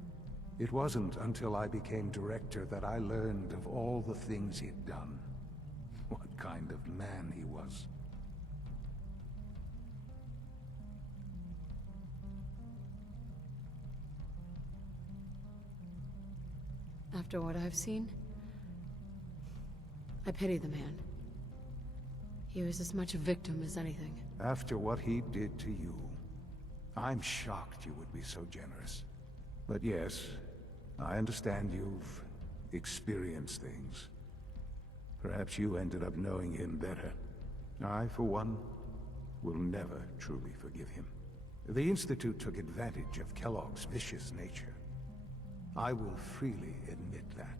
It wasn't until I became director that I learned of all the things he'd done. What kind of man he was. After what I've seen, I pity the man. He was as much a victim as anything. After what he did to you, I'm shocked you would be so generous. But yes, I understand you've experienced things. Perhaps you ended up knowing him better. I, for one, will never truly forgive him. The Institute took advantage of Kellogg's vicious nature. I will freely admit that.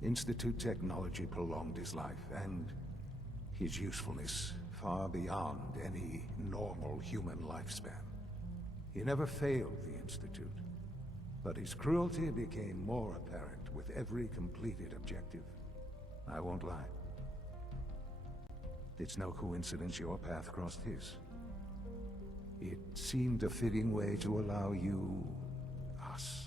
Institute technology prolonged his life, and his usefulness far beyond any normal human lifespan. He never failed the Institute, but his cruelty became more apparent with every completed objective. I won't lie. It's no coincidence your path crossed his. It seemed a fitting way to allow you, us,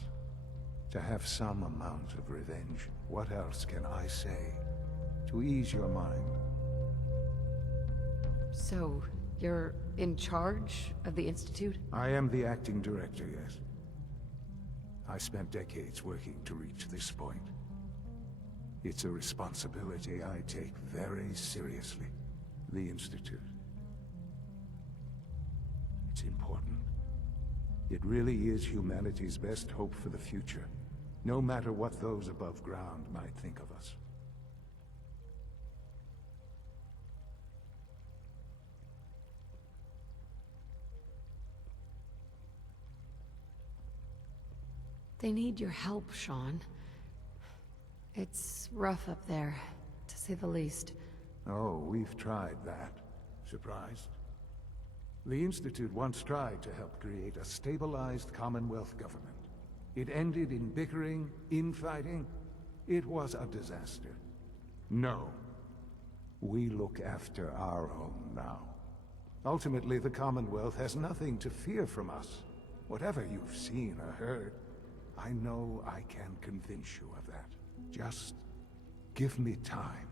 to have some amount of revenge. What else can I say to ease your mind? So, you're in charge of the Institute? I am the acting director, yes. I spent decades working to reach this point. It's a responsibility I take very seriously. The Institute. It's important. It really is humanity's best hope for the future, no matter what those above ground might think of us. They need your help, Sean. It's rough up there, to say the least. Oh, we've tried that. Surprised? The Institute once tried to help create a stabilized Commonwealth government. It ended in bickering, infighting. It was a disaster. No. We look after our own now. Ultimately, the Commonwealth has nothing to fear from us. Whatever you've seen or heard, I know I can convince you of that. Just give me time.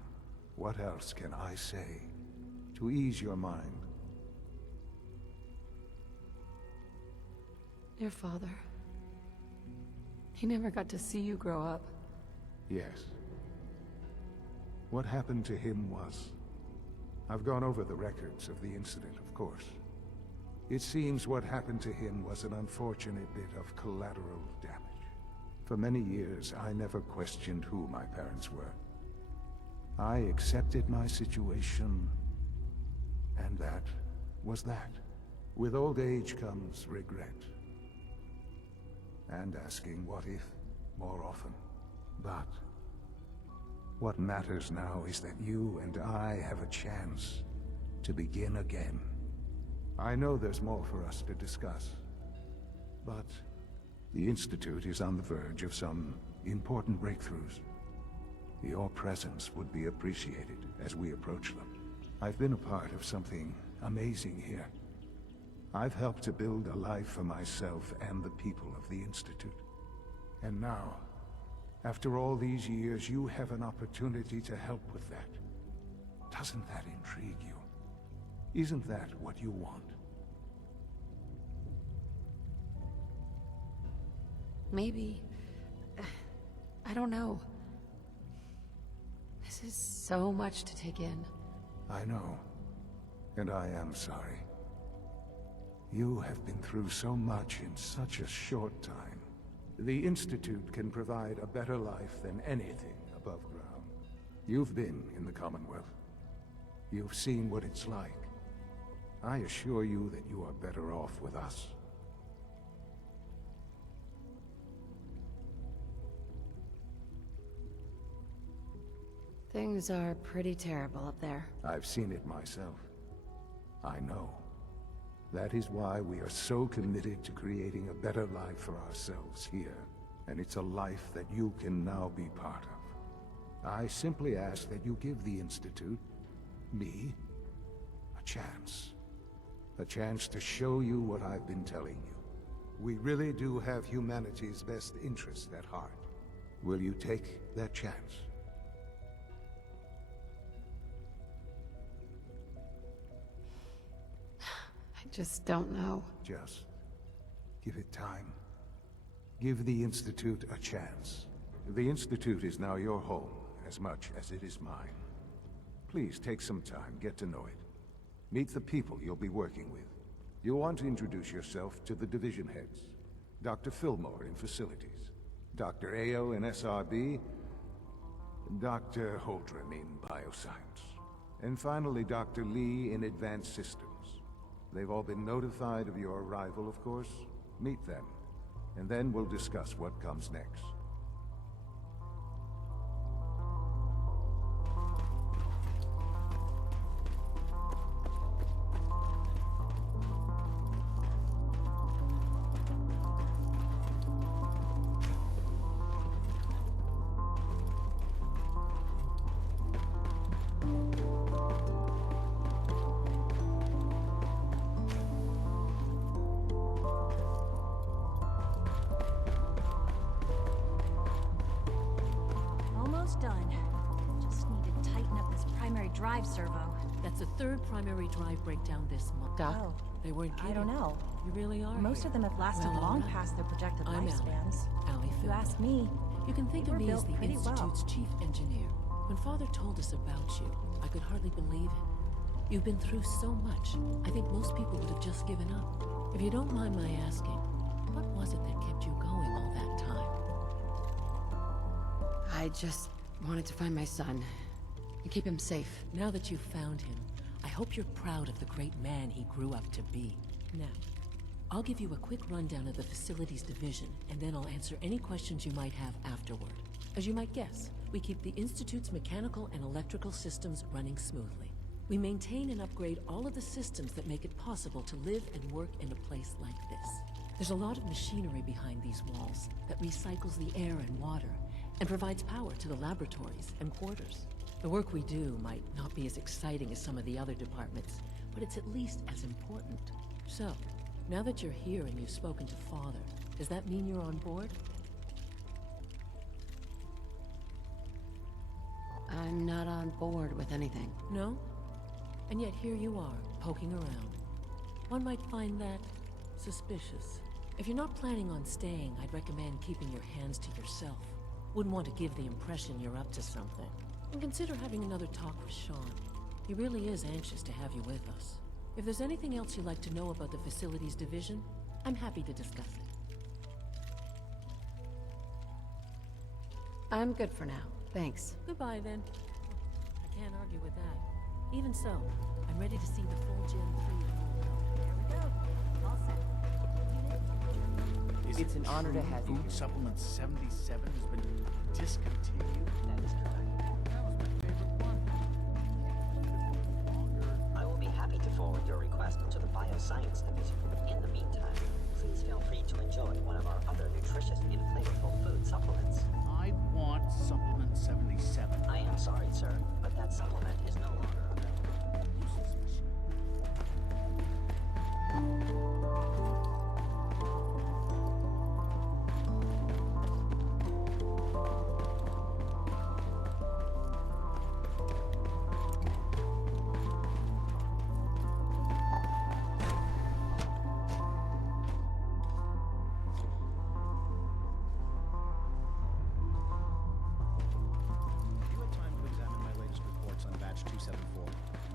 What else can I say to ease your mind? Your father. He never got to see you grow up. Yes. What happened to him was... I've gone over the records of the incident, of course. It seems what happened to him was an unfortunate bit of collateral damage. For many years, I never questioned who my parents were. I accepted my situation, and that was that. With old age comes regret. And asking what if more often. But what matters now is that you and I have a chance to begin again. I know there's more for us to discuss, but the Institute is on the verge of some important breakthroughs. Your presence would be appreciated as we approach them. I've been a part of something amazing here. I've helped to build a life for myself and the people of the Institute. And now, after all these years, you have an opportunity to help with that. Doesn't that intrigue you? Isn't that what you want? Maybe. I don't know. This is so much to take in. I know. And I am sorry. You have been through so much in such a short time. The Institute can provide a better life than anything above ground. You've been in the Commonwealth. You've seen what it's like. I assure you that you are better off with us. Things are pretty terrible up there. I've seen it myself. I know. That is why we are so committed to creating a better life for ourselves here. And it's a life that you can now be part of. I simply ask that you give the Institute, me, a chance. A chance to show you what I've been telling you. We really do have humanity's best interest at heart. Will you take that chance? I just don't know. Just give it time. Give the Institute a chance. The Institute is now your home, as much as it is mine. Please take some time, get to know it. Meet the people you'll be working with. You'll want to introduce yourself to the division heads. Dr. Fillmore in Facilities, Dr. Ayo in SRB, Dr. Holdren in Bioscience, and finally Dr. Lee in Advanced Systems. They've all been notified of your arrival, of course. Meet them, and then we'll discuss what comes next. Almost done. Just need to tighten up this primary drive servo. That's the third primary drive breakdown this month. Doc? Oh, They weren't kidding. I don't know. You really are. Most of them have lasted Well, long alright. past their projected I'm lifespans. Allie If you Fillmore. ask me, You can think they of were me as built the pretty Institute's well. chief engineer. When Father told us about you, I could hardly believe it. You've been through so much, I think most people would have just given up. If you don't mind my asking, what was it that kept you going all that time? I just wanted to find my son and keep him safe. Now that you've found him, I hope you're proud of the great man he grew up to be. Now, I'll give you a quick rundown of the Facilities Division, and then I'll answer any questions you might have afterward. As you might guess, we keep the Institute's mechanical and electrical systems running smoothly. We maintain and upgrade all of the systems that make it possible to live and work in a place like this. There's a lot of machinery behind these walls that recycles the air and water, and provides power to the laboratories and quarters. The work we do might not be as exciting as some of the other departments, but it's at least as important. So, now that you're here and you've spoken to Father, does that mean you're on board? I'm not on board with anything. No? And yet here you are, poking around. One might find that suspicious. If you're not planning on staying, I'd recommend keeping your hands to yourself. Wouldn't want to give the impression you're up to something. And consider having another talk with Sean. He really is anxious to have you with us. If there's anything else you'd like to know about the facilities division, I'm happy to discuss it. I'm good for now. Thanks. Goodbye, then. I can't argue with that. Even so, I'm ready to see the full Gen 3. There we go. All set. It's an honor to have you. Food Supplement 77 has been discontinued. That is correct. That was my favorite one. I will be happy to forward your request to the Bioscience Division. In the meantime, please feel free to enjoy one of our other nutritious and flavorful food supplements. I want Supplement 77. I am sorry, sir, but that supplement is no longer available.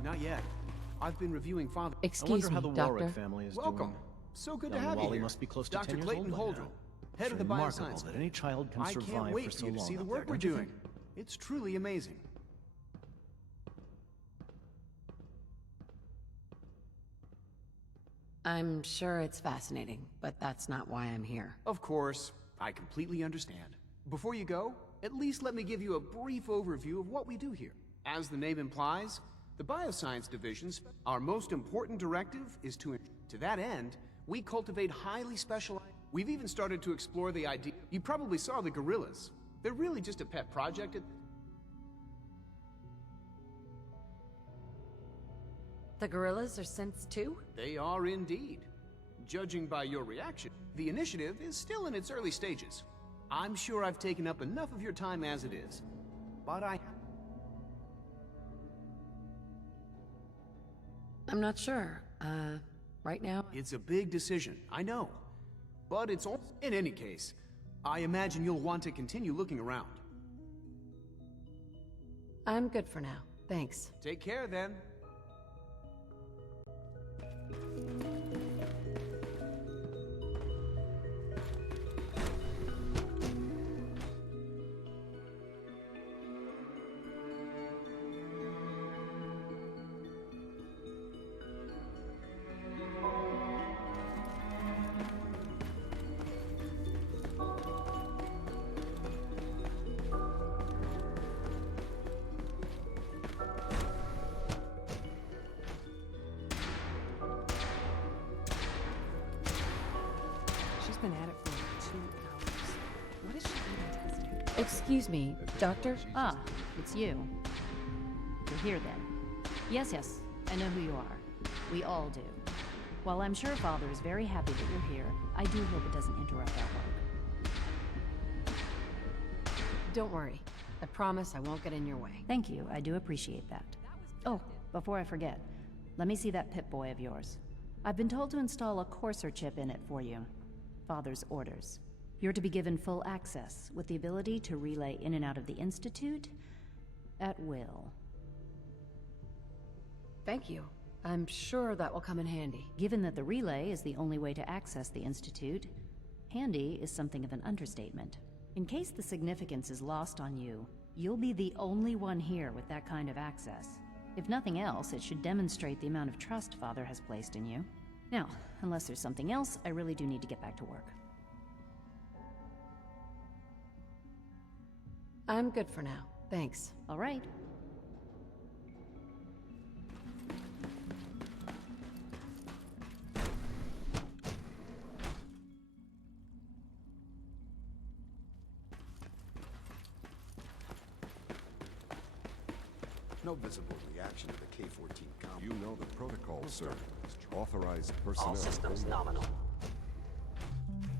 Not yet. I've been reviewing Father. Excuse I wonder how me, the Doctor. Warwick family is Welcome. doing. So good to Young have you Wally here. must be close to Dr. 10 years Clayton old by Holdren, now. head It's of the remarkable Bioscience. that any child can I survive can't wait for so you to long see the out work there, we're don't you doing. think? It's truly amazing. I'm sure it's fascinating, but that's not why I'm here. Of course, I completely understand. Before you go, at least let me give you a brief overview of what we do here. As the name implies, the Bioscience Division's our most important directive is to that end, we cultivate highly specialized. We've even started to explore the idea. You probably saw the gorillas. They're really just a pet project. The gorillas are synths too? They are indeed. Judging by your reaction, the initiative is still in its early stages. I'm sure I've taken up enough of your time as it is. But I'm not sure. Right now? It's a big decision, I know. But it's all... In any case, I imagine you'll want to continue looking around. I'm good for now. Thanks. Take care, then. Been at it for 2 hours. What is she even testing? Excuse me, Doctor? Ah, it's you. You're here then. Yes, I know who you are. We all do. While I'm sure Father is very happy that you're here, I do hope it doesn't interrupt our work. Don't worry. I promise I won't get in your way. Thank you, I do appreciate that. Oh, before I forget, let me see that Pip-Boy of yours. I've been told to install a Courser chip in it for you. Father's orders. You're to be given full access, with the ability to relay in and out of the Institute at will. Thank you. I'm sure that will come in handy. Given that the relay is the only way to access the Institute, handy is something of an understatement. In case the significance is lost on you, you'll be the only one here with that kind of access. If nothing else, it should demonstrate the amount of trust Father has placed in you. Now, unless there's something else, I really do need to get back to work. I'm good for now. Thanks. All right. No visible reaction to the K-14 combo. You know the protocol, sir. Authorized personnel. All systems nominal.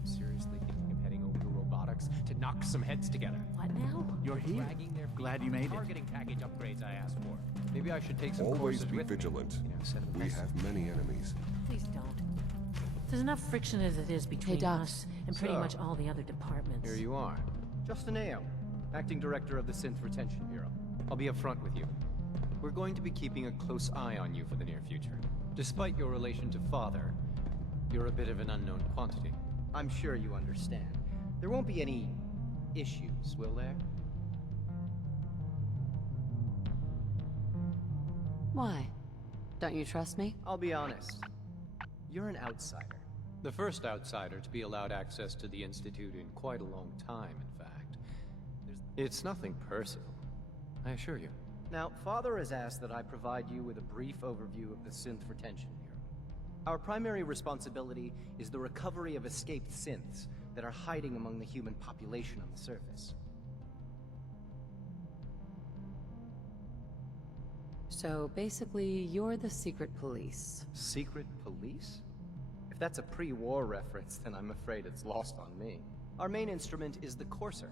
Seriously thinking of heading over to robotics to knock some heads together. What now? You're here. Glad you made it. Targeting package upgrades I asked for. Maybe I should take some Always courses be with vigilant. me. You know, set up We have many enemies. Please don't. There's enough friction as it is between Doc. us and pretty So, much all the other departments. Here you are. Justin Ayo, Acting Director of the Synth Retention Bureau. I'll be upfront with you. We're going to be keeping a close eye on you for the near future. Despite your relation to Father, you're a bit of an unknown quantity. I'm sure you understand. There won't be any issues, will there? Why? Don't you trust me? I'll be honest. You're an outsider. The first outsider to be allowed access to the Institute in quite a long time, in fact. It's nothing personal, I assure you. Now, Father has asked that I provide you with a brief overview of the Synth Retention Bureau. Our primary responsibility is the recovery of escaped synths that are hiding among the human population on the surface. So basically, you're the secret police. Secret police? If that's a pre-war reference, then I'm afraid it's lost on me. Our main instrument is the Courser,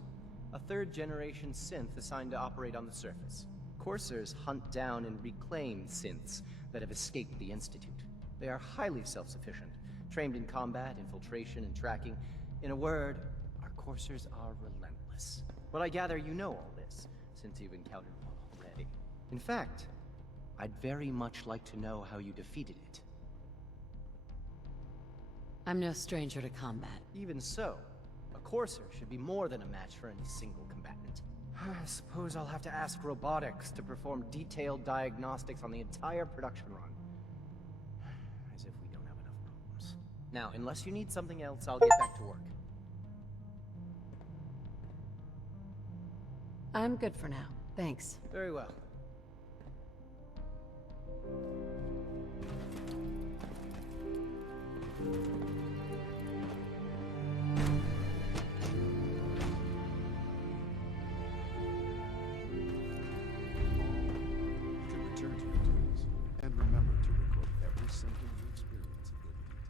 a third-generation synth assigned to operate on the surface. Coursers hunt down and reclaim synths that have escaped the Institute. They are highly self-sufficient, trained in combat, infiltration, and tracking. In a word, our Coursers are relentless. But I gather you know all this, since you've encountered one already. In fact, I'd very much like to know how you defeated it. I'm no stranger to combat. Even so, a Courser should be more than a match for any single combatant. I suppose I'll have to ask robotics to perform detailed diagnostics on the entire production run. As if we don't have enough problems. Now, unless you need something else, I'll get back to work. I'm good for now. Thanks. Very well. To return to your duties, and remember to record every symptom you experience in good detail.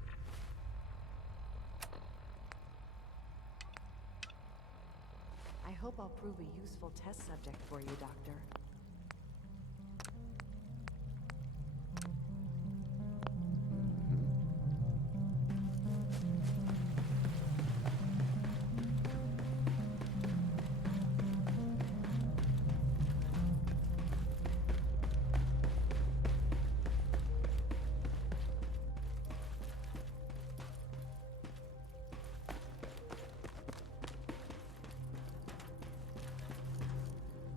I hope I'll prove a useful test subject for you, Doctor.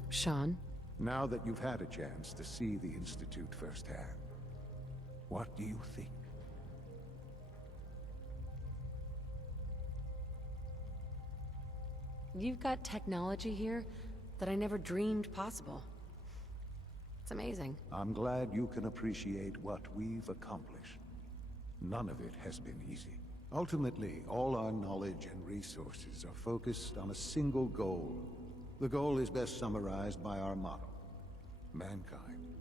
Sean? Now that you've had a chance to see the Institute firsthand, what do you think? You've got technology here that I never dreamed possible. It's amazing. I'm glad you can appreciate what we've accomplished. None of it has been easy. Ultimately, all our knowledge and resources are focused on a single goal. The goal is best summarized by our motto: mankind,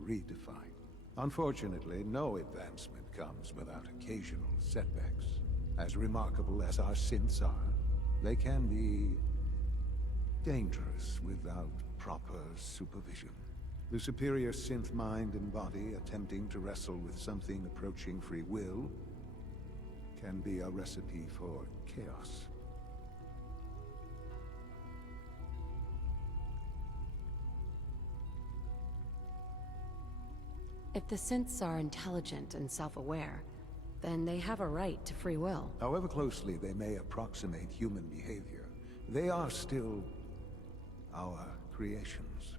redefined. Unfortunately, no advancement comes without occasional setbacks. As remarkable as our synths are, they can be dangerous without proper supervision. The superior synth mind and body attempting to wrestle with something approaching free will can be a recipe for chaos. If the synths are intelligent and self-aware, then they have a right to free will. However closely they may approximate human behavior, they are still our creations.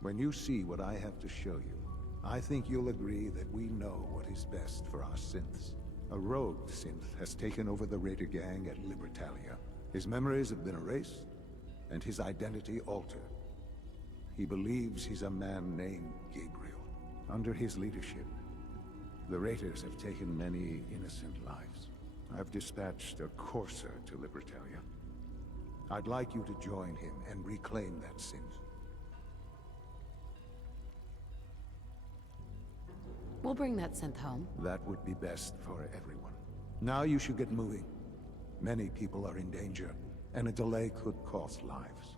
When you see what I have to show you, I think you'll agree that we know what is best for our synths. A rogue synth has taken over the Raider gang at Libertalia. His memories have been erased, and his identity altered. He believes he's a man named Gabriel. Under his leadership, the Raiders have taken many innocent lives. I've dispatched a Courser to Libertalia. I'd like you to join him and reclaim that synth. We'll bring that synth home. That would be best for everyone. Now you should get moving. Many people are in danger, and a delay could cost lives.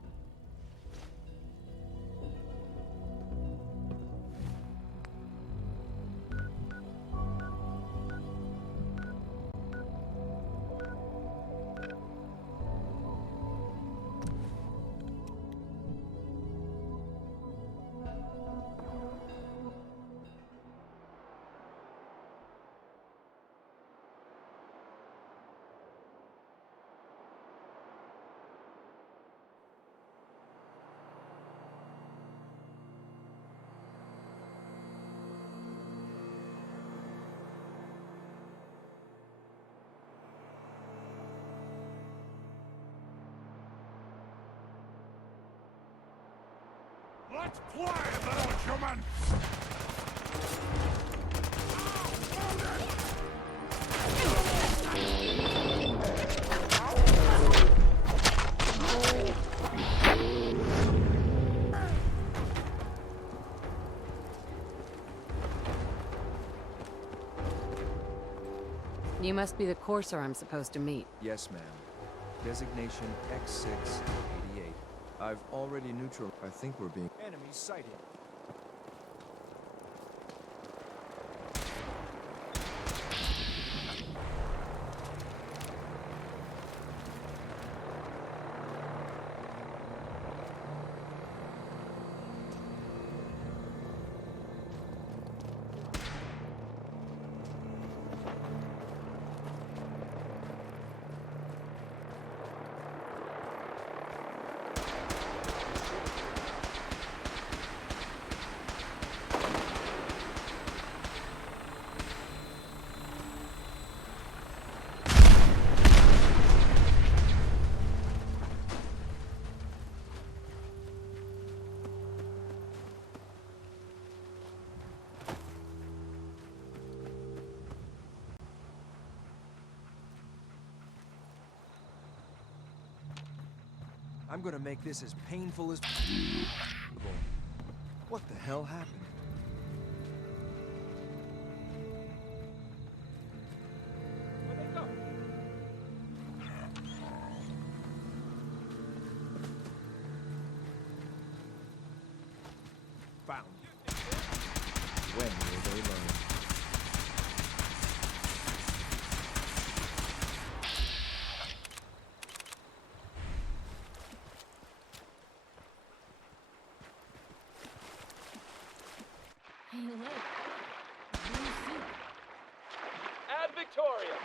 Let's play, little human! You must be the courser I'm supposed to meet. Yes, ma'am. Designation X688. I've already neutral. I think we're being... Enemy sighted. I'm gonna make this as painful as possible. What the hell happened? Where'd they go? Found. When will they learn? Hey, look. Blue suit. Ad Victoria!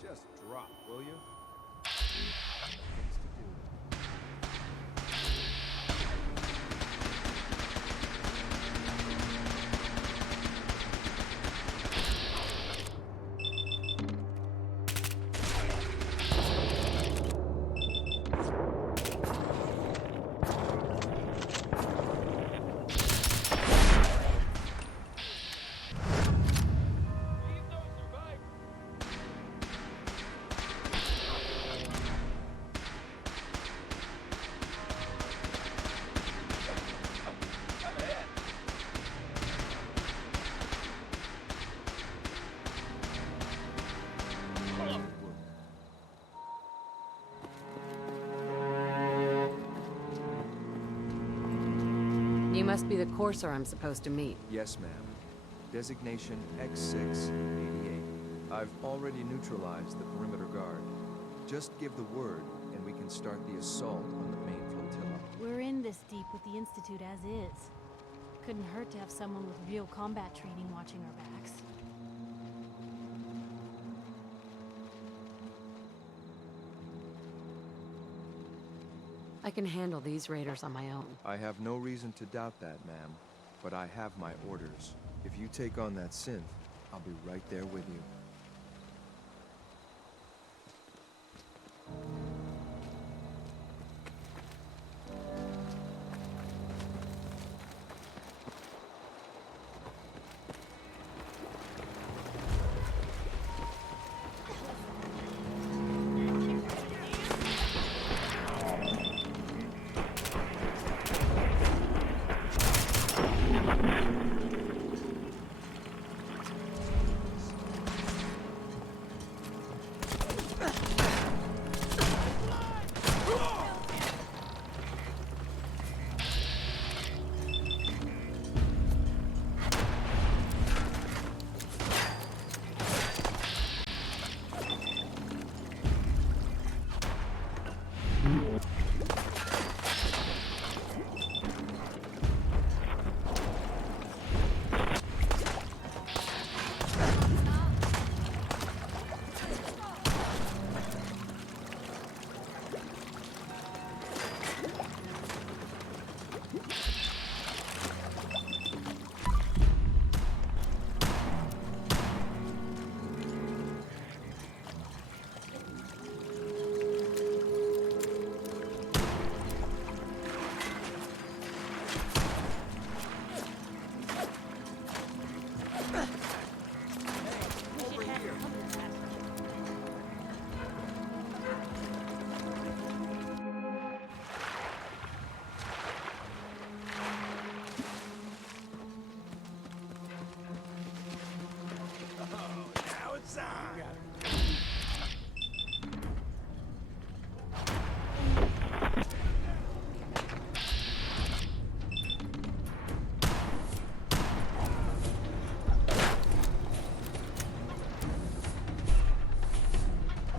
Just drop, will you? Things to do. You must be the courser I'm supposed to meet. Yes, ma'am. Designation X688. I've already neutralized the perimeter guard. Just give the word, and we can start the assault on the main flotilla. We're in this deep with the Institute as is. Couldn't hurt to have someone with real combat training watching our backs. I can handle these raiders on my own. I have no reason to doubt that, ma'am. but I have my orders. If you take on that synth, I'll be right there with you.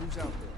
Who's out there?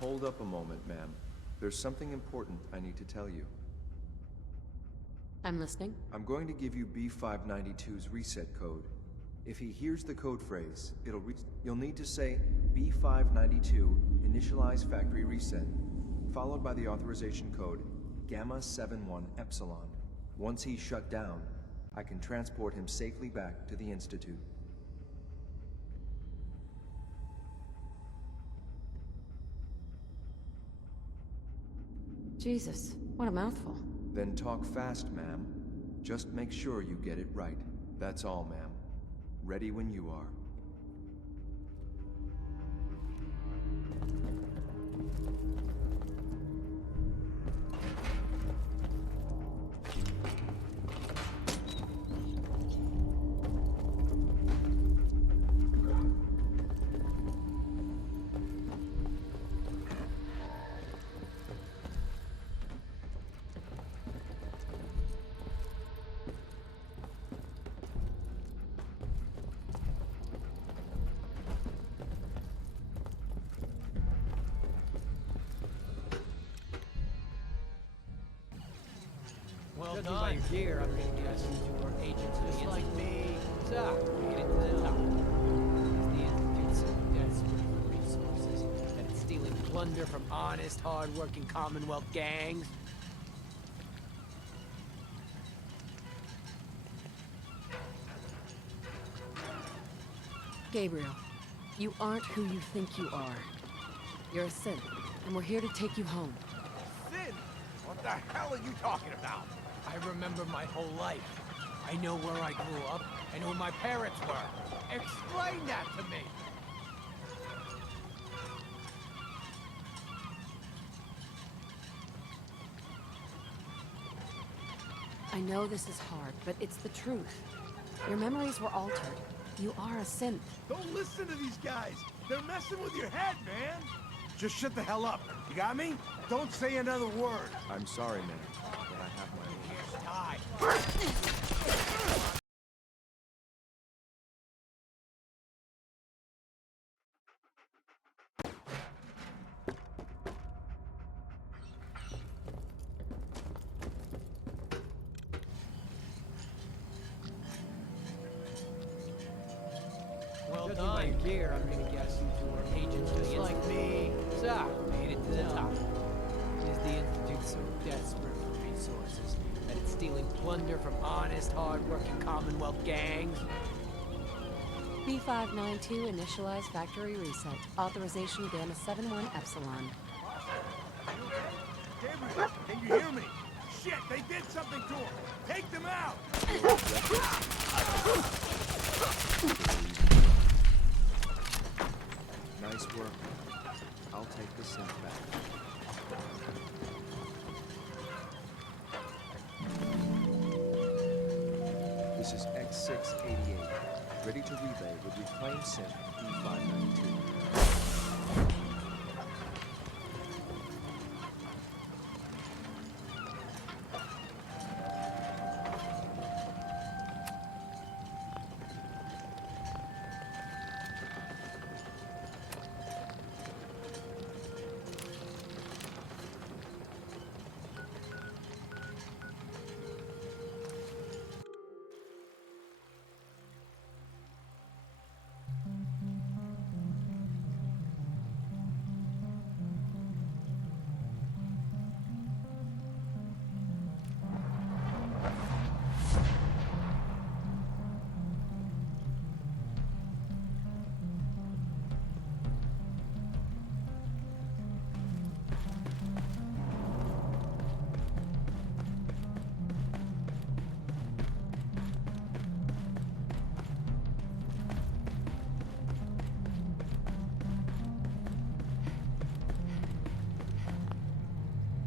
Hold up a moment, ma'am. There's something important I need to tell you. I'm listening. I'm going to give you B592's reset code. If he hears the code phrase, you'll need to say B592 initialize factory reset, followed by the authorization code Gamma 71 Epsilon. Once he's shut down, I can transport him safely back to the Institute. Jesus, what a mouthful. Then talk fast, ma'am. Just make sure you get it right. That's all, ma'am. Ready when you are. Well judging by your gear, I'm thinking you guys are agents just like me. So, get it to the top. The Institute's desperate for resources, and it's stealing plunder from honest, hard-working Commonwealth gangs. Gabriel, you aren't who you think you are. You're a synth, and we're here to take you home. Sin? What What the hell are you talking about? I remember my whole life. I know where I grew up and who my parents were. Explain that to me! I know this is hard, but it's the truth. Your memories were altered. You are a synth. Don't listen to these guys. They're messing with your head, man. Just shut the hell up. You got me? Don't say another word. I'm sorry, man, but I have my own. Well done. By your gear, I'm gonna guess you two are agents just like me. So, made it to the top. Is the Institute so desperate for resources that it's stealing plunder from honest, hard-working Commonwealth gangs? B592 initialize factory reset. Authorization Gamma 71 Epsilon. Gabriel, can you hear me? Shit, they did something to him. Take them out. Nice work. I'll take the synth back. This is X688, ready to relay with reclaimed synth B592.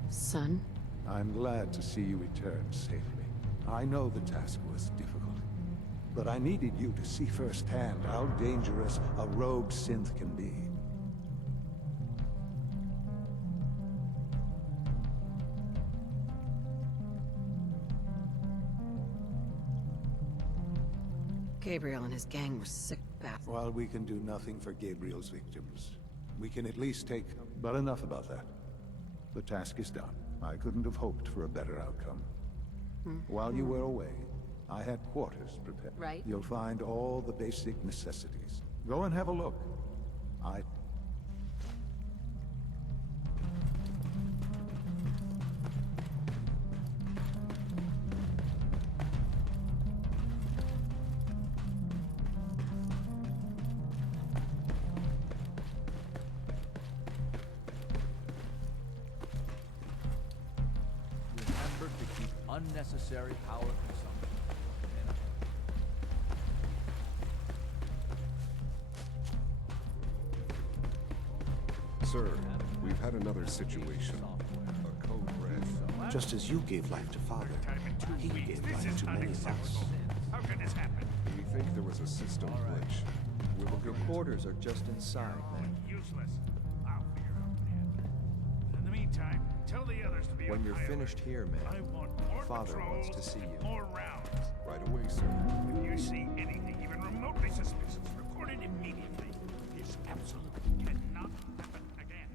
Son? I'm glad to see you return safely. I know the task was difficult, but I needed you to see firsthand how dangerous a rogue synth can be. Gabriel and his gang were sick bastards. While we can do nothing for Gabriel's victims, we can at least take... But enough about that. The task is done. I couldn't have hoped for a better outcome. While you were away, I had quarters prepared. Right. You'll find all the basic necessities. Go and have a look. Remember to keep unnecessary power consumption. Sir, we've had another situation. A code red. Just as you gave life to Father, he gave life to many of us. How can this happen? We think there was a system glitch. We're looking Your quarters are just inside, man. Useless. I'll figure out the In the meantime, tell the others to be When on you're high finished here, alert. I man, want more Father patrols wants to see and you. more rounds. right away, sir. If you see anything even remotely suspicious, report it immediately. This absolutely cannot happen again.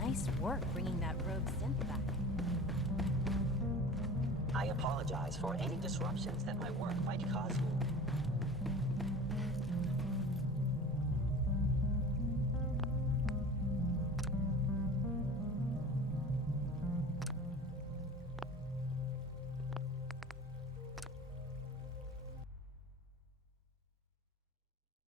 Nice work bringing that rogue synth back. I apologize for any disruptions that my work might cause you.